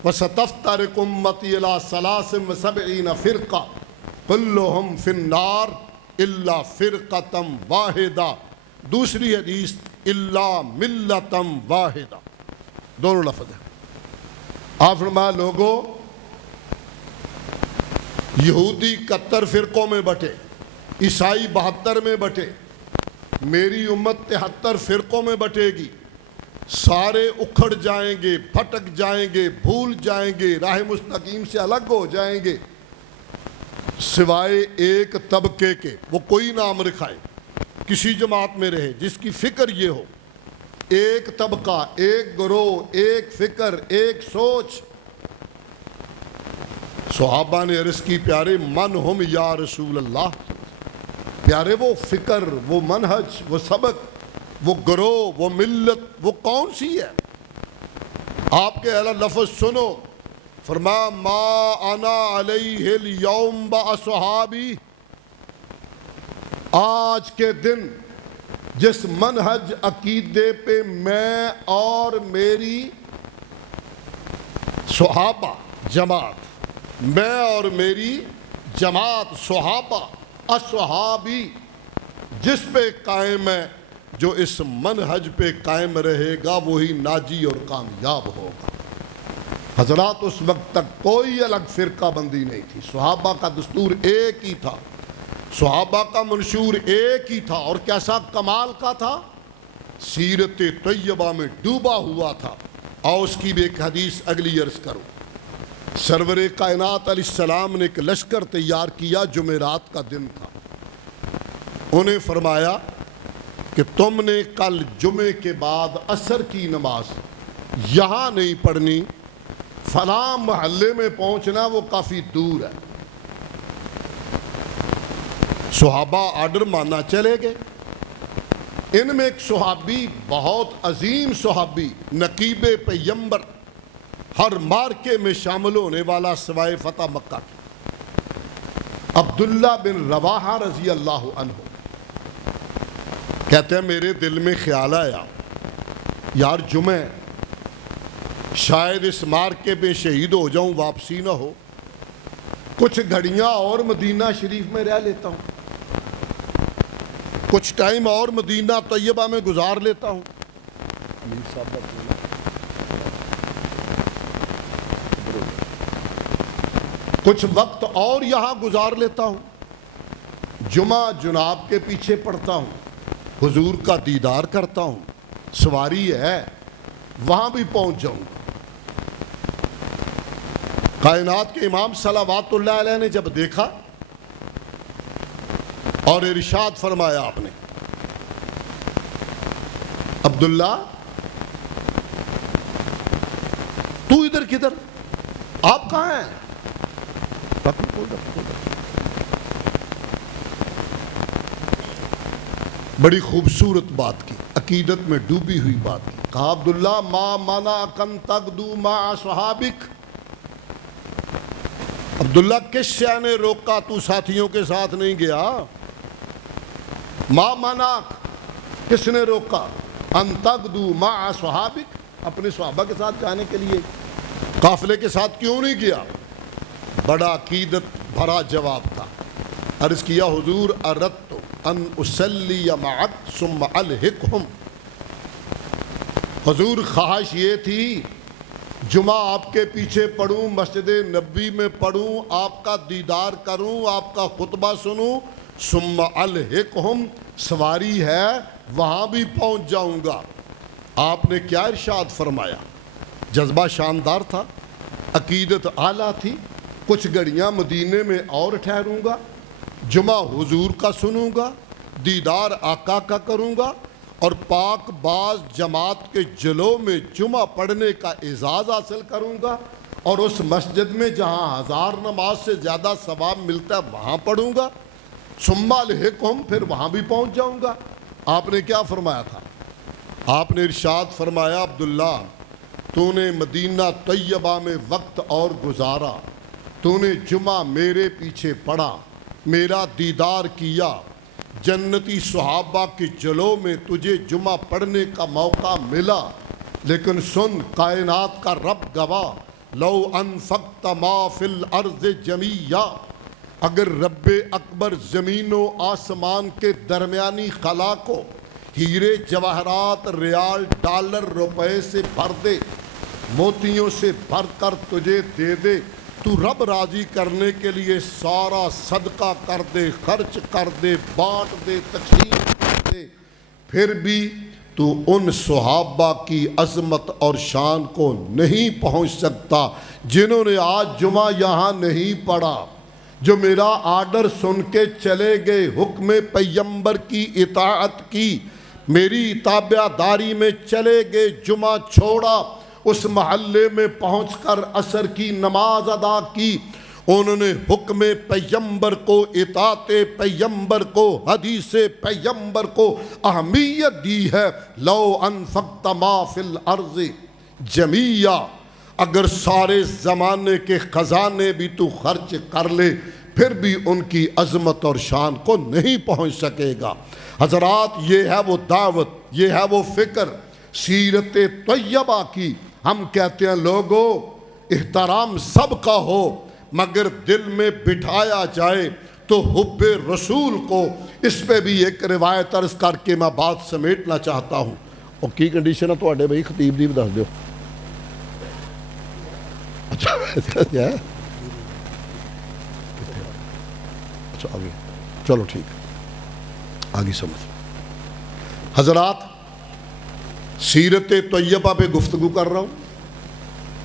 وستفترق امتی علی 73 فرقہ کلہم فی النار الا فرقۃ واحدہ. دوسری حدیث الا ملۃ واحدہ، دونوں لفظ ہیں. آپ فرمایا لوگو یہودی 71 فرقوں میں بٹے، عیسائی 72 میں بٹے، میری امت 73 فرقوں میں بٹے گی. سارے اکھڑ جائیں گے، پھٹک جائیں گے، بھول جائیں گے، راہ مستقیم سے الگ ہو جائیں گے، سوائے ایک طبقے کے. وہ کوئی نام رکھائے، کسی جماعت میں رہے، جس کی فکر یہ ہو، ایک طبقہ، ایک گروہ، ایک فکر، ایک سوچ. صحابہ نے عرض کی پیارے من ہم یا رسول اللہ، پیارے وہ فکر، وہ منہج، وہ سبق، وہ گروہ، وہ ملت، وہ کون سی ہے؟ آپ کے اعلی لفظ سنو. فرمایا ما انا علیہ اليوم باصحابی، آج کے دن جس منہج عقیدے پہ میں اور میری صحابہ جماعت، میں اور میری جماعت صحابہ اصحابی جس پہ قائم ہے، جو اس منہج پہ قائم رہے گا وہی ناجی اور کامیاب ہوگا. حضرات اس وقت تک کوئی الگ فرقہ بندی نہیں تھی، صحابہ کا دستور ایک ہی تھا، صحابہ کا منشور ایک ہی تھا. اور کیسا کمال کا تھا، سیرت طیبہ میں ڈوبا ہوا تھا. اور اس کی بھی ایک حدیث اگلی عرض کروں. سرور کائنات علیہ السلام نے ایک لشکر تیار کیا، جمعرات کا دن تھا. انہیں فرمایا کہ تم نے کل جمعے کے بعد عصر کی نماز یہاں نہیں پڑھنی، فلاں محلے میں پہنچنا، وہ کافی دور ہے. صحابہ آرڈر مانا چلے گئے. ان میں ایک صحابی، بہت عظیم صحابی، نقیب پیمبر، ہر مارکے میں شامل ہونے والا سوائے فتح مکہ کی، عبداللہ بن رواحہ رضی اللہ عنہ، کہتے ہیں میرے دل میں خیال آیا یار جمعہ، شاید اس مارکے میں شہید ہو جاؤں، واپسی نہ ہو، کچھ گھڑیاں اور مدینہ شریف میں رہ لیتا ہوں، کچھ ٹائم اور مدینہ طیبہ میں گزار لیتا ہوں. کچھ وقت اور یہاں گزار لیتا ہوں، جمعہ جناب کے پیچھے پڑھتا ہوں، حضور کا دیدار کرتا ہوں، سواری ہے وہاں بھی پہنچ جاؤں گا. کائنات کے امام صلوات اللہ علیہ نے جب دیکھا اور ارشاد فرمایا آپ نے، عبداللہ تو ادھر کدھر، آپ کہاں ہیں؟ بڑی خوبصورت بات کی، عقیدت میں ڈوبی ہوئی بات کی. کہا عبداللہ ما منعک ان تغدو مع صحابک، عبداللہ کس شے نے روکا تو ساتھیوں کے ساتھ نہیں گیا؟ ما منعک، کس نے روکا؟ ان تغدو مع صحابک، اپنے صحابہ کے ساتھ جانے کے لیے قافلے کے ساتھ کیوں نہیں گیا؟ بڑا عقیدت بھرا جواب تھا. عرض کیا حضور اردت ان اسلی معک ثم الحقہم، حضور خواہش یہ تھی جمعہ آپ کے پیچھے پڑھوں، مسجد نبی میں پڑھوں، آپ کا دیدار کروں، آپ کا خطبہ سنوں، ثم الحقہم، سواری ہے وہاں بھی پہنچ جاؤں گا. آپ نے کیا ارشاد فرمایا؟ جذبہ شاندار تھا، عقیدت اعلیٰ تھی. کچھ گھڑیاں مدینے میں اور ٹھہروں گا، جمعہ حضور کا سنوں گا، دیدار آقا کا کروں گا، اور پاک باز جماعت کے جلو میں جمعہ پڑھنے کا اعزاز حاصل کروں گا، اور اس مسجد میں جہاں 1000 نماز سے زیادہ ثواب ملتا ہے وہاں پڑھوں گا. ثم الحقہم، پھر وہاں بھی پہنچ جاؤں گا. آپ نے کیا فرمایا تھا؟ آپ نے ارشاد فرمایا عبداللہ تو نے مدینہ طیبہ میں وقت اور گزارا، تو نے جمعہ میرے پیچھے پڑھا، میرا دیدار کیا، جنتی صحابہ کے جلو میں تجھے جمعہ پڑھنے کا موقع ملا، لیکن سن کائنات کا رب گواہ، لو انفقت ما فی الارض جمیعا، اگر رب اکبر زمین و آسمان کے درمیانی خلا کو ہیرے جواہرات ریال ڈالر روپے سے بھر دے، موتیوں سے بھر کر تجھے دے دے، تو رب راضی کرنے کے لیے سارا صدقہ کر دے، خرچ کر دے، بانٹ دے، تقسیم کر دے، پھر بھی تو ان صحابہ کی عظمت اور شان کو نہیں پہنچ سکتا جنہوں نے آج جمعہ یہاں نہیں پڑھا، جو میرا آرڈر سن کے چلے گئے، حکم پیغمبر کی اطاعت کی، میری تابع داری میں چلے گئے، جمعہ چھوڑا، اس محلے میں پہنچ کر عصر کی نماز ادا کی، انہوں نے حکم پیغمبر کو، اطاعت پیغمبر کو، حدیث پیغمبر کو اہمیت دی ہے۔ لو انفقت ما فی الارض جمیعا، اگر سارے زمانے کے خزانے بھی تو خرچ کر لے پھر بھی ان کی عظمت اور شان کو نہیں پہنچ سکے گا۔ حضرات، یہ ہے وہ دعوت، یہ ہے وہ فکر سیرت طیبہ کی۔ ہم کہتے ہیں لوگوں احترام سب کا ہو، مگر دل میں بٹھایا جائے تو حب رسول کو۔ اس پہ بھی ایک روایت عرض کر کے میں بات سمیٹنا چاہتا ہوں۔ اور کی کنڈیشن ہے تو بھائی خطیب دی بتا دیو۔ اچھا کیا ہے؟ اچھا آگے چلو ٹھیک، آگے سمجھ۔ حضرات، سیرت طیبہ پہ گفتگو کر رہا ہوں۔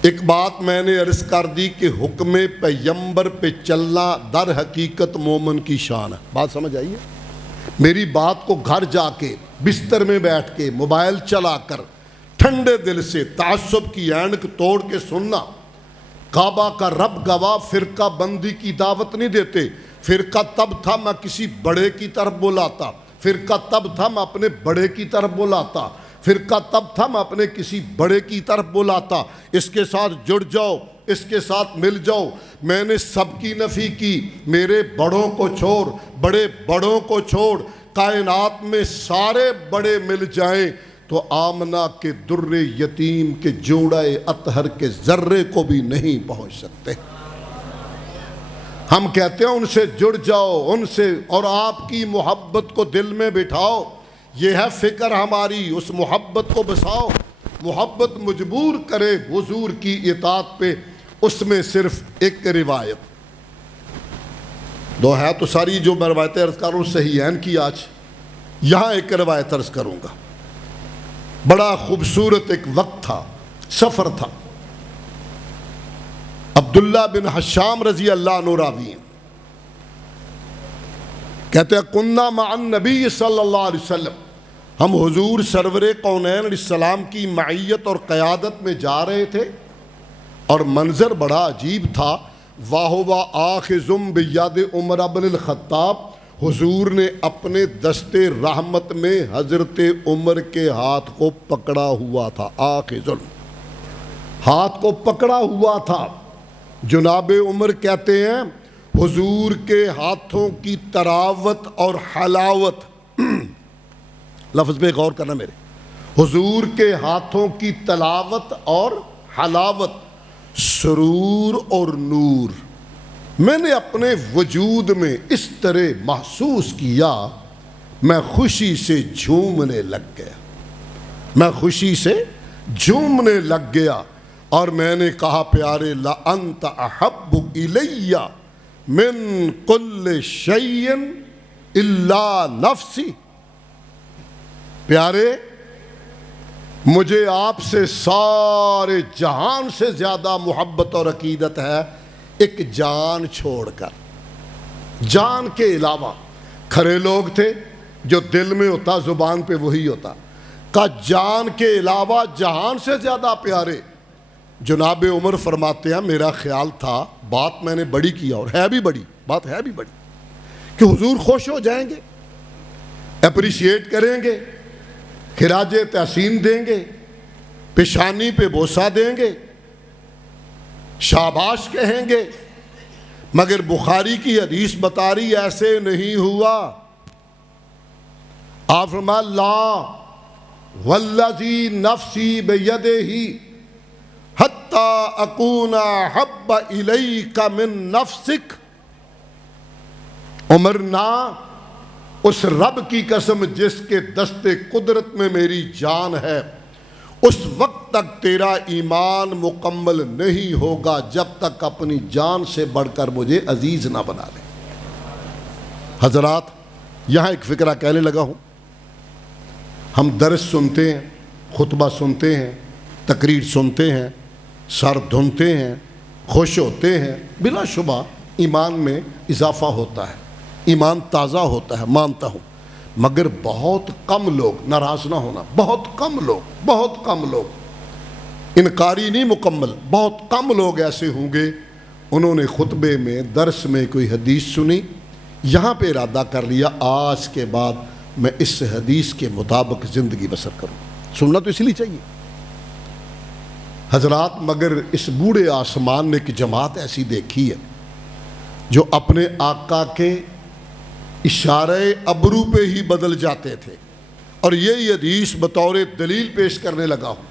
ایک بات میں نے عرض کر دی کہ حکم پیغمبر پہ چلنا در حقیقت مومن کی شان ہے۔ بات سمجھ آئی ہے؟ میری بات کو گھر جا کے بستر میں بیٹھ کے موبائل چلا کر ٹھنڈے دل سے تعصب کی اینک توڑ کے سننا۔ کعبہ کا رب گواہ فرقہ بندی کی دعوت نہیں دیتے۔ فرقہ تب تھا میں کسی بڑے کی طرف بلاتا، فرقہ تب تھا میں اپنے بڑے کی طرف بلاتا، فرقہ تب تھا میں اپنے کسی بڑے کی طرف بلاتا، اس کے ساتھ جڑ جاؤ، اس کے ساتھ مل جاؤ۔ میں نے سب کی نفی کی، میرے بڑوں کو چھوڑ، بڑے بڑوں کو چھوڑ، کائنات میں سارے بڑے مل جائیں تو آمنہ کے در یتیم کے جوڑے اطہر کے ذرے کو بھی نہیں پہنچ سکتے۔ ہم کہتے ہیں ان سے جڑ جاؤ، ان سے، اور آپ کی محبت کو دل میں بٹھاؤ۔ یہ ہے فکر ہماری، اس محبت کو بساؤ۔ محبت مجبور کرے حضور کی اطاعت پہ۔ اس میں صرف ایک روایت، دو ہے تو ساری جو میں روایتیں عرض کر رہا ہوں صحیحین کی، آج یہاں ایک روایت عرض کروں گا۔ بڑا خوبصورت ایک وقت تھا، سفر تھا۔ عبداللہ بن حشام رضی اللہ عنہ راوی ہیں، کہتے ہیں کننا مع النبی صلی اللہ علیہ وسلم، ہم حضور سرور کونین علیہ السلام کی معیت اور قیادت میں جا رہے تھے، اور منظر بڑا عجیب تھا۔ وَهُوَ آخِذٌ بِیَدِ عمر بن الخطاب، حضور نے اپنے دست رحمت میں حضرت عمر کے ہاتھ کو پکڑا ہوا تھا۔ آخذ، ہاتھ کو پکڑا ہوا تھا۔ جناب عمر کہتے ہیں حضور کے ہاتھوں کی تراوت اور حلاوت، لفظ پہ غور کرنا میرے، حضور کے ہاتھوں کی تلاوت اور حلاوت، سرور اور نور، میں نے اپنے وجود میں اس طرح محسوس کیا، میں خوشی سے جھومنے لگ گیا، میں خوشی سے جھومنے لگ گیا، اور میں نے کہا پیارے لَأَنْتَ أَحَبُّ إِلَيَّ مِن كُلِّ شَيْءٍ إِلَّا نَفْسِي، پیارے مجھے آپ سے سارے جہان سے زیادہ محبت اور عقیدت ہے، ایک جان چھوڑ کر۔ جان کے علاوہ کھرے لوگ تھے، جو دل میں ہوتا زبان پہ وہی ہوتا، کہ جان کے علاوہ جہان سے زیادہ پیارے۔ جناب عمر فرماتے ہیں میرا خیال تھا، بات میں نے بڑی کیا اور ہے بھی بڑی، بات ہے بھی بڑی، کہ حضور خوش ہو جائیں گے، اپریشیٹ کریں گے، خراج تحسین دیں گے، پیشانی پہ بوسہ دیں گے، شاباش کہیں گے، مگر بخاری کی حدیث بتا رہی ایسے نہیں ہوا. آپ فرمایا لا والذی نفسی بیدہ حتی اکون احب الیک من نفسک. عمر نا اس رب کی قسم جس کے دست قدرت میں میری جان ہے، اس وقت تک تیرا ایمان مکمل نہیں ہوگا جب تک اپنی جان سے بڑھ کر مجھے عزیز نہ بنا لے. حضرات یہاں ایک فکرہ کہنے لگا ہوں. ہم درس سنتے ہیں، خطبہ سنتے ہیں، تقریر سنتے ہیں، سر دھنتے ہیں، خوش ہوتے ہیں، بلا شبہ ایمان میں اضافہ ہوتا ہے، ایمان تازہ ہوتا ہے، مانتا ہوں. مگر بہت کم لوگ، ناراض نہ ہونا، بہت کم لوگ انکاری نہیں مکمل، بہت کم لوگ ایسے ہوں گے انہوں نے خطبے میں درس میں کوئی حدیث سنی، یہاں پہ ارادہ کر لیا آج کے بعد میں اس حدیث کے مطابق زندگی بسر کروں. سننا تو اس لیے چاہیے. حضرات مگر اس بوڑھے آسمان نے ایک جماعت ایسی دیکھی ہے جو اپنے آقا کے اشارہ ابرو پہ ہی بدل جاتے تھے، اور یہی حدیث بطور دلیل پیش کرنے لگا ہوں.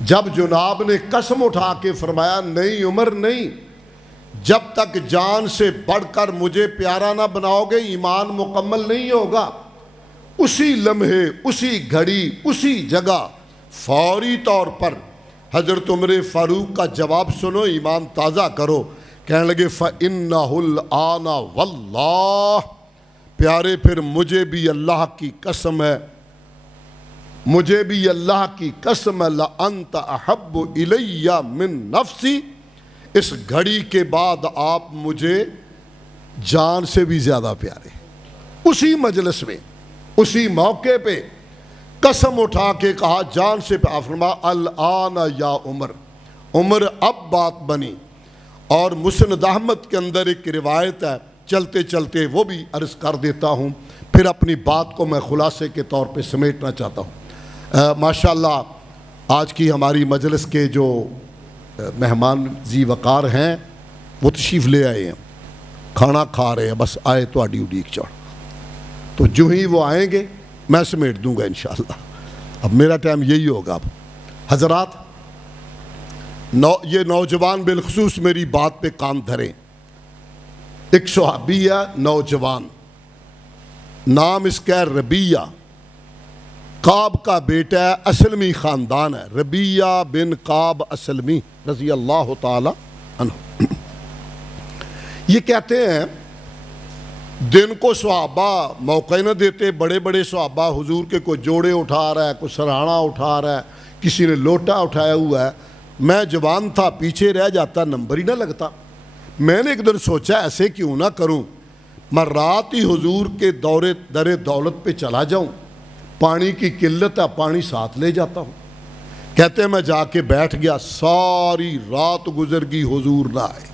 جب جناب نے قسم اٹھا کے فرمایا نہیں عمر نہیں، جب تک جان سے بڑھ کر مجھے پیارا نہ بناؤ گے ایمان مکمل نہیں ہوگا، اسی لمحے، اسی گھڑی، اسی جگہ فوری طور پر حضرت عمر فاروق کا جواب سنو، ایمان تازہ کرو. کہنے لگے فَإِنَّهُ الْآنَ وَاللَّهِ، پیارے پھر مجھے بھی اللہ کی قسم ہے، مجھے بھی اللہ کی قسم ہے، لَأَنْتَ أَحَبُّ إِلَيَّ مِن نَفْسِي، اس گھڑی کے بعد آپ مجھے جان سے بھی زیادہ پیارے. اسی مجلس میں، اسی موقع پہ قسم اٹھا کے کہا جان سے پہ. فرمایا الآن یا عمر، عمر اب بات بنی. اور مسند احمد کے اندر ایک روایت ہے، چلتے چلتے وہ بھی عرض کر دیتا ہوں، پھر اپنی بات کو میں خلاصے کے طور پہ سمیٹنا چاہتا ہوں. ماشاءاللہ آج کی ہماری مجلس کے جو مہمان ذی وقار ہیں وہ تشریف لے آئے ہیں، کھانا کھا رہے ہیں، بس آئے تو اڈی اڈیک چڑھ، تو جو ہی وہ آئیں گے میں سمیٹ دوں گا انشاءاللہ. اب میرا ٹائم یہی ہوگا. اب حضرات یہ نوجوان بالخصوص میری بات پہ کان دھریں. ایک صحابی ہے نوجوان، نام اس کا ربیہ، قاب کا بیٹا ہے، اسلمی خاندان ہے، ربیہ بن قاب اسلمی رضی اللہ تعالی عنہ. یہ کہتے ہیں دن کو صحابہ موقع نہ دیتے، بڑے بڑے صحابہ حضور کے کوئی جوڑے اٹھا رہا ہے، کوئی سرہانا اٹھا رہا ہے، کسی نے لوٹا اٹھایا ہوا ہے، میں جوان تھا پیچھے رہ جاتا، نمبر ہی نہ لگتا. میں نے ایک دن سوچا ایسے کیوں نہ کروں، میں رات ہی حضور کے در دولت پہ چلا جاؤں، پانی کی قلت ہے پانی ساتھ لے جاتا ہوں. کہتے ہیں میں جا کے بیٹھ گیا، ساری رات گزر گئی حضور نہ آئے.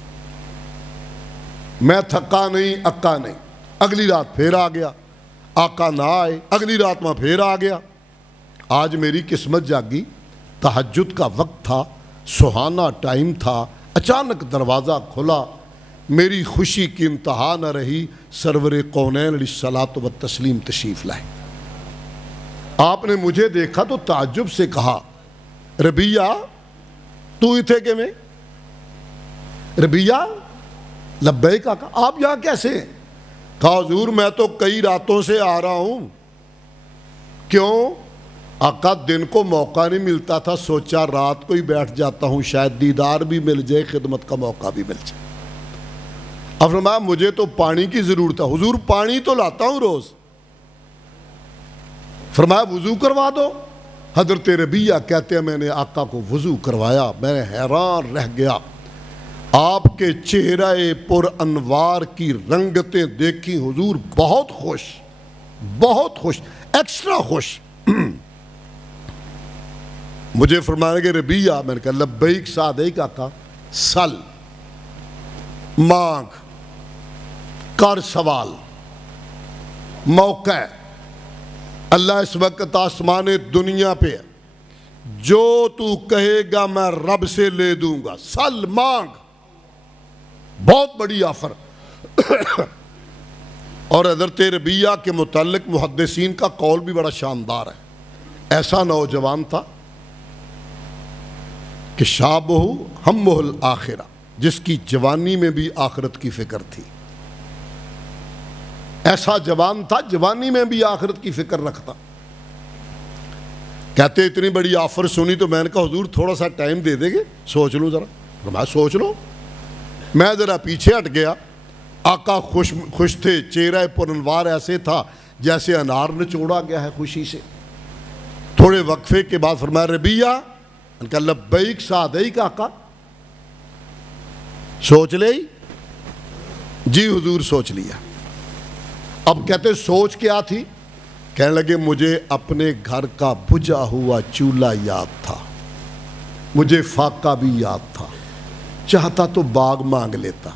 میں تھکا نہیں اکا نہیں، اگلی رات پھر آ گیا، آقا نہ آئے، اگلی رات میں پھر آ گیا. آج میری قسمت جاگی، تہجد کا وقت تھا، سہانا ٹائم تھا، اچانک دروازہ کھلا، میری خوشی کی انتہا نہ رہی. سرور کونین علیہ الصلاۃ والتسلیم تشریف لائے. آپ نے مجھے دیکھا تو تعجب سے کہا ربیہ تو ہی تھے کہ میں؟ ربیہ لبیک آقا، آپ یہاں کیسے ہیں؟ کہا حضور میں تو کئی راتوں سے آ رہا ہوں. کیوں؟ آقا دن کو موقع نہیں ملتا تھا، سوچا رات کو ہی بیٹھ جاتا ہوں، شاید دیدار بھی مل جائے، خدمت کا موقع بھی مل جائے. اب فرمایا مجھے تو پانی کی ضرورت ہے. حضور پانی تو لاتا ہوں روز. فرمایا وضو کروا دو. حضرت ربیہ کہتے ہیں میں نے آقا کو وضو کروایا، میں حیران رہ گیا. آپ کے چہرہ پر انوار کی رنگتیں دیکھی، حضور بہت خوش، بہت خوش، ایکسٹرا خوش. مجھے فرمانے کے ربیہ، میں نے کہا لبیک صادق آقا، سل، مانگ، کر سوال، موقع. اللہ اس وقت آسمان دنیا پہ ہے، جو تو کہے گا میں رب سے لے دوں گا. سل، مانگ. بہت بڑی آفر۔ اور حضرت ربیہ کے متعلق محدثین کا قول بھی بڑا شاندار ہے۔ ایسا نوجوان تھا کہ شابہ ہمہ الآخرہ، جس کی جوانی میں بھی آخرت کی فکر تھی۔ ایسا جوان تھا جوانی میں بھی آخرت کی فکر رکھتا۔ کہتے اتنی بڑی آفر سنی تو میں نے کہا حضور تھوڑا سا ٹائم دے دیں گے، سوچ لوں ذرا۔ میں سوچ لو۔ میں ذرا پیچھے ہٹ گیا۔ آقا خوش تھے، چہرہ پرانوار ایسے تھا جیسے انار نچوڑا گیا ہے خوشی سے۔ تھوڑے وقفے کے بعد فرمایا ربیہ، ان کا لبیک سعدیک آقا، سوچ لے؟ جی حضور سوچ لیا۔ اب کہتے سوچ کیا تھی؟ کہنے لگے مجھے اپنے گھر کا بجھا ہوا چولہا یاد تھا، مجھے فاقہ بھی یاد تھا، چاہتا تو باغ مانگ لیتا،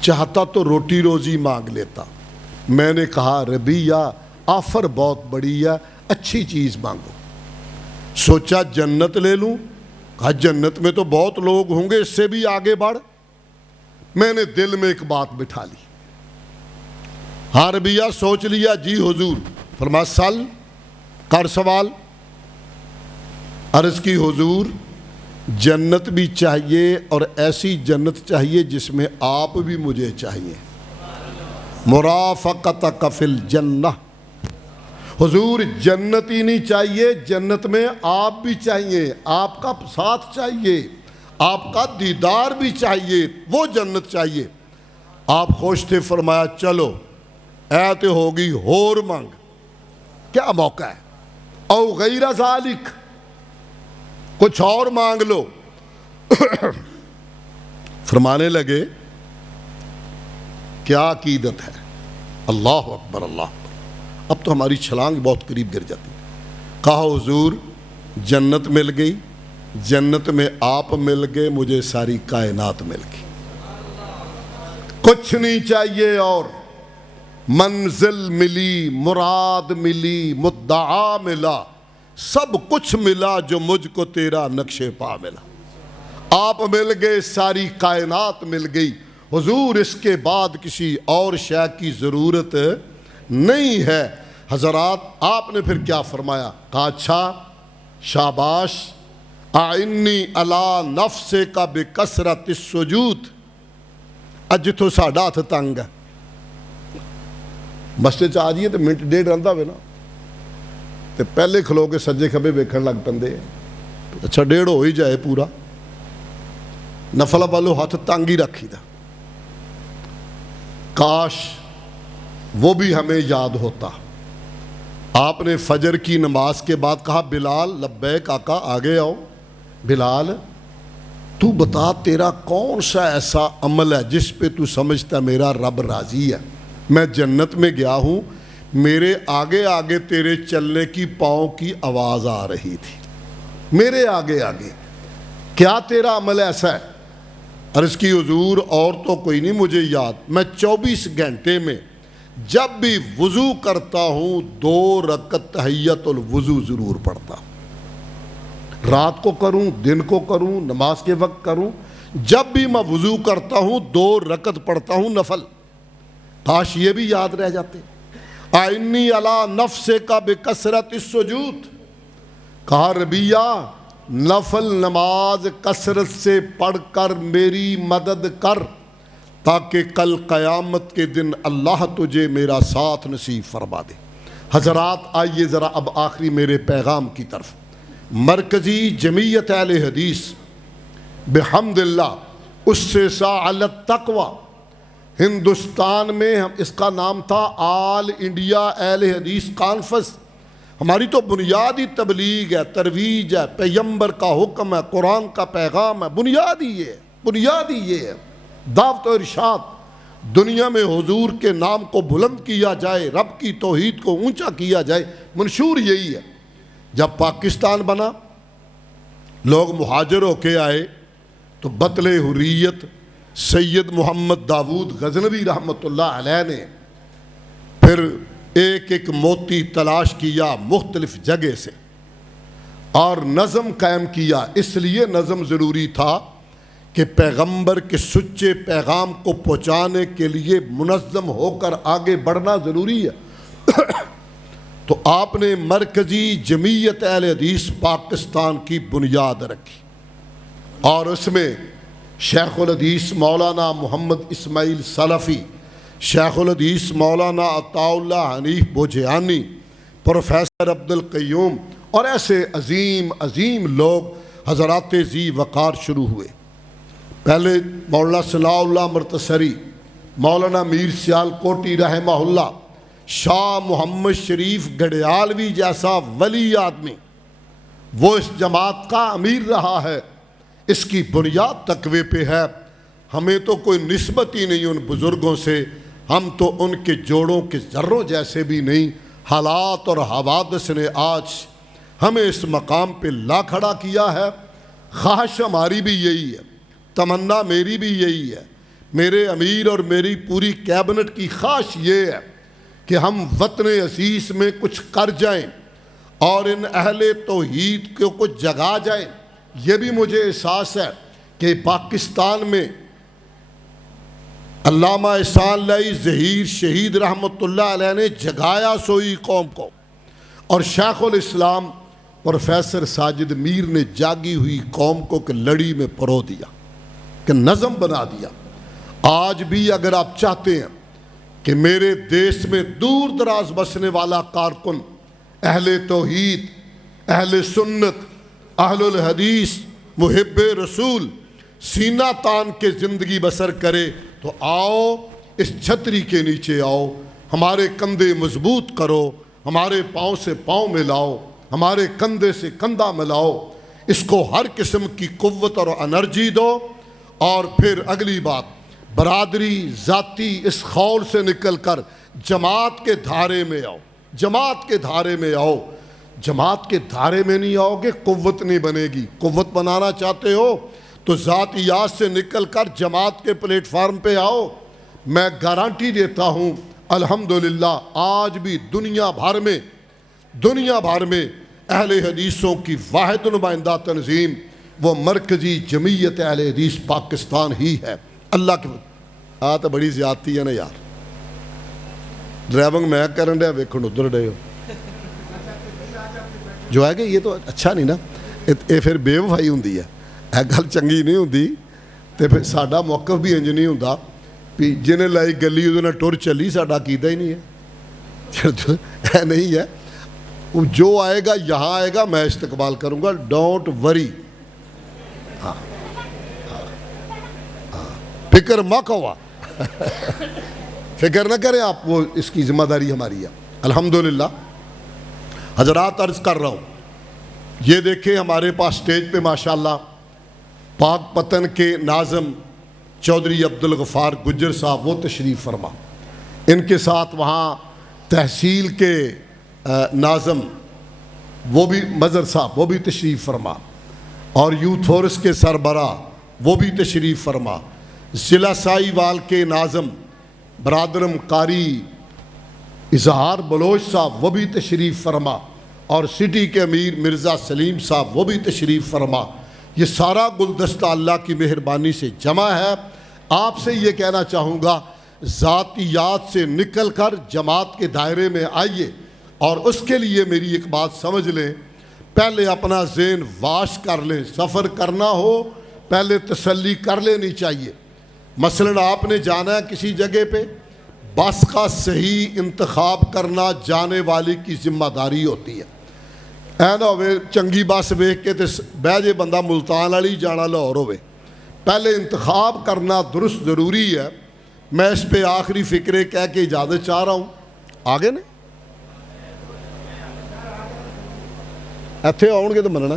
چاہتا تو روٹی روزی مانگ لیتا۔ میں نے کہا ربیہ آفر بہت بڑی ہے، اچھی چیز مانگو۔ سوچا جنت لے لوں، کہا جنت میں تو بہت لوگ ہوں گے، اس سے بھی آگے بڑھ۔ میں نے دل میں ایک بات بٹھا لی۔ ہاں ربیہ سوچ لیا؟ جی حضور۔ فرمایا سل، کر سوال۔ عرض کی حضور جنت بھی چاہیے اور ایسی جنت چاہیے جس میں آپ بھی مجھے چاہیے، مرافقتک فی الجنہ۔ حضور جنت ہی نہیں چاہیے، جنت میں آپ بھی چاہیے، آپ کا ساتھ چاہیے، آپ کا دیدار بھی چاہیے، وہ جنت چاہیے۔ آپ خوش تھے، فرمایا چلو ایت ہوگی ہور مانگ، کیا موقع ہے، او غیر ذالک، کچھ اور مانگ لو۔ فرمانے لگے کیا عقیدت ہے؟ اللہ اکبر، اللہ اکبر۔ اب تو ہماری چھلانگ بہت قریب گر جاتی۔ کہا حضور جنت مل گئی، جنت میں آپ مل گئے، مجھے ساری کائنات مل گئی، کچھ نہیں چاہیے اور۔ منزل ملی، مراد ملی، مدعا ملا، سب کچھ ملا جو مجھ کو تیرا نقش پا ملا۔ آپ مل گئے، ساری کائنات مل گئی، حضور اس کے بعد کسی اور شے کی ضرورت نہیں ہے۔ حضرات آپ نے پھر کیا فرمایا؟ کہا اچھا شاباش، اعنی علی نفسک بکثرت السجود۔ اج تو ساڈا ہاتھ تنگ ہے، مسجد آ جائیے تو منٹ ڈیڑھ رہتا ہوئے نا تو پہلے کھلو کے سجے کھبے ویکھن لگ پندے۔ اچھا ڈیڑھ ہو ہی جائے پورا، نفل والو ہاتھ تنگ ہی رکھی دا۔ کاش وہ بھی ہمیں یاد ہوتا۔ آپ نے فجر کی نماز کے بعد کہا بلال لبیک آقا آگے آؤ۔ بلال تو بتا تیرا کون سا ایسا عمل ہے جس پہ تو سمجھتا میرا رب راضی ہے؟ میں جنت میں گیا ہوں، میرے آگے آگے تیرے چلنے کی پاؤں کی آواز آ رہی تھی، میرے آگے آگے، کیا تیرا عمل ایسا ہے؟ عرض کی حضور اور تو کوئی نہیں مجھے یاد، میں 24 گھنٹے میں جب بھی وضو کرتا ہوں 2 رکعت تحیت الوضو ضرور پڑھتا ہوں، رات کو کروں دن کو کروں نماز کے وقت کروں، جب بھی میں وضو کرتا ہوں 2 رکعت پڑھتا ہوں نفل۔ کاش یہ بھی یاد رہ جاتے۔ اعنی علی نفسک بکثرت السجود۔ کہا ربیہ نفل نماز کثرت سے پڑھ کر میری مدد کر تاکہ کل قیامت کے دن اللہ تجھے میرا ساتھ نصیب فرما دے۔ حضرات آئیے ذرا اب آخری میرے پیغام کی طرف۔ مرکزی جمعیت اہل حدیث بحمد اللہ اسسہ علی التقوی، ہندوستان میں اس کا نام تھا آل انڈیا اہل حدیث کانفرنس۔ ہماری تو بنیادی تبلیغ ہے، ترویج ہے، پیغمبر کا حکم ہے، قرآن کا پیغام ہے، بنیادی یہ ہے دعوت و ارشاد۔ دنیا میں حضور کے نام کو بلند کیا جائے، رب کی توحید کو اونچا کیا جائے، منشور یہی ہے۔ جب پاکستان بنا لوگ مہاجر ہو کے آئے تو بطل حریت سید محمد داود غزنوی رحمۃ اللہ علیہ نے پھر ایک ایک موتی تلاش کیا مختلف جگہ سے اور نظم قائم کیا۔ اس لیے نظم ضروری تھا کہ پیغمبر کے سچے پیغام کو پہنچانے کے لیے منظم ہو کر آگے بڑھنا ضروری ہے تو آپ نے مرکزی جمعیت اہل حدیث پاکستان کی بنیاد رکھی اور اس میں شیخ الحدیث مولانا محمد اسماعیل سلفی، شیخ الحدیث مولانا عطاء اللہ حنیف بوجھیانی، پروفیسر عبد القیوم اور ایسے عظیم عظیم لوگ حضرات ذی وقار شروع ہوئے۔ پہلے مولانا صلاح اللہ مرتصری، مولانا میر سیال کوٹی رحمہ اللہ، شاہ محمد شریف گڑیالوی جیسا ولی آدمی وہ اس جماعت کا امیر رہا ہے، اس کی بنیاد تقوی پہ ہے۔ ہمیں تو کوئی نسبت ہی نہیں ان بزرگوں سے، ہم تو ان کے جوڑوں کے ذروں جیسے بھی نہیں۔ حالات اور حوادث نے آج ہمیں اس مقام پہ لا کھڑا کیا ہے۔ خواہش ہماری بھی یہی ہے، تمنا میری بھی یہی ہے، میرے امیر اور میری پوری کیبنٹ کی خواہش یہ ہے کہ ہم وطن عزیز میں کچھ کر جائیں اور ان اہل توحید کو کچھ جگا جائیں۔ یہ بھی مجھے احساس ہے کہ پاکستان میں علامہ احسان اللہ ظہیر شہید رحمۃ اللہ علیہ نے جگایا سوئی قوم کو، اور شیخ الاسلام پروفیسر ساجد میر نے جاگی ہوئی قوم کو کہ لڑی میں پرو دیا، کہ نظم بنا دیا۔ آج بھی اگر آپ چاہتے ہیں کہ میرے دیش میں دور دراز بسنے والا کارکن اہل توحید، اہل سنت، اہل الحدیث، محب رسول سینہ تان کے زندگی بسر کرے تو آؤ اس چھتری کے نیچے آؤ، ہمارے کندھے مضبوط کرو، ہمارے پاؤں سے پاؤں ملاؤ، ہمارے کندھے سے کندھا ملاؤ، اس کو ہر قسم کی قوت اور انرجی دو۔ اور پھر اگلی بات، برادری ذاتی اس خول سے نکل کر جماعت کے دھارے میں آؤ، جماعت کے دھارے میں آؤ۔ جماعت کے دھارے میں نہیں آؤ گے قوت نہیں بنے گی۔ قوت بنانا چاہتے ہو تو ذاتیات سے نکل کر جماعت کے پلیٹ فارم پہ آؤ۔ میں گارنٹی دیتا ہوں الحمدللہ آج بھی دنیا بھر میں اہل حدیثوں کی واحد نمائندہ تنظیم وہ مرکزی جمعیت اہل حدیث پاکستان ہی ہے۔ اللہ کے تو بڑی زیادتی ہے نا یار، ڈرائیونگ میں کرن رہا ویکھن ادھر ڈے ہو جو ہے کہ یہ تو اچھا نہیں نا، یہ پھر بے وفائی ہوندی ہے، یہ گل چنگی نہیں ہوندی، تے پھر ساڈا موقف بھی انج نہیں ہوندا بھی جنہیں لائی گلی ادھر ٹر چلی، ساڈا کیتا ہی نہیں ہے، ہے نہیں ہے۔ جو آئے گا یہاں آئے گا میں استقبال کروں گا، ڈونٹ وری، فکر مت ہوا فکر نہ کریں آپ، وہ اس کی ذمہ داری ہماری ہے الحمدللہ۔ حضرات عرض کر رہا ہوں، یہ دیکھیں ہمارے پاس سٹیج پہ ماشاءاللہ پاک پتن کے ناظم چودھری عبدالغفار گجر صاحب وہ تشریف فرما، ان کے ساتھ وہاں تحصیل کے ناظم وہ بھی مظہر صاحب وہ بھی تشریف فرما، اور یوتھ فورس کے سربراہ وہ بھی تشریف فرما، ضلع سائی وال کے ناظم برادرم قاری اظہار بلوچ صاحب وہ بھی تشریف فرما، اور سٹی کے امیر مرزا سلیم صاحب وہ بھی تشریف فرما۔ یہ سارا گلدستہ اللہ کی مہربانی سے جمع ہے۔ آپ سے یہ کہنا چاہوں گا ذاتیات سے نکل کر جماعت کے دائرے میں آئیے، اور اس کے لیے میری ایک بات سمجھ لیں، پہلے اپنا ذہن واش کر لیں۔ سفر کرنا ہو پہلے تسلی کر لینی چاہیے۔ مثلاً آپ نے جانا ہے کسی جگہ پہ، بس کا صحیح انتخاب کرنا جانے والی کی ذمہ داری ہوتی ہے۔ اے نہ ہوئے چنگی بس ویکھ کے تے بہ جے بندہ ملتان والی جانا لاہور ہوئے، پہلے انتخاب کرنا درست ضروری ہے۔ میں اس پہ آخری فکرے کہہ کے اجازت چاہ رہا ہوں، آگے نے ایتھے آؤ گے تو مننا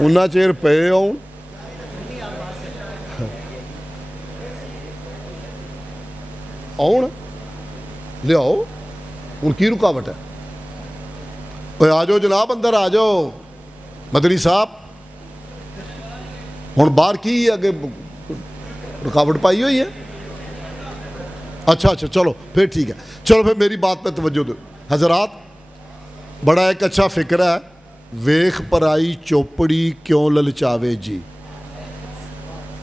انہاں چیر پے آؤ لیاؤ، ان کی رکاوٹ ہے؟ آ جاؤ جناب اندر آ جاؤ، مدنی صاحب ہوں باہر کی اگے رکاوٹ پائی ہوئی ہے؟ اچھا چلو پھر ٹھیک ہے، چلو پھر میری بات پہ توجہ دو۔ حضرات بڑا ایک اچھا فکر ہے ਵੇਖ ਪਰਾਈ ਚੋਪੜੀ ਕਿਉਂ ਲਲਚਾਵੇ ਜੀ,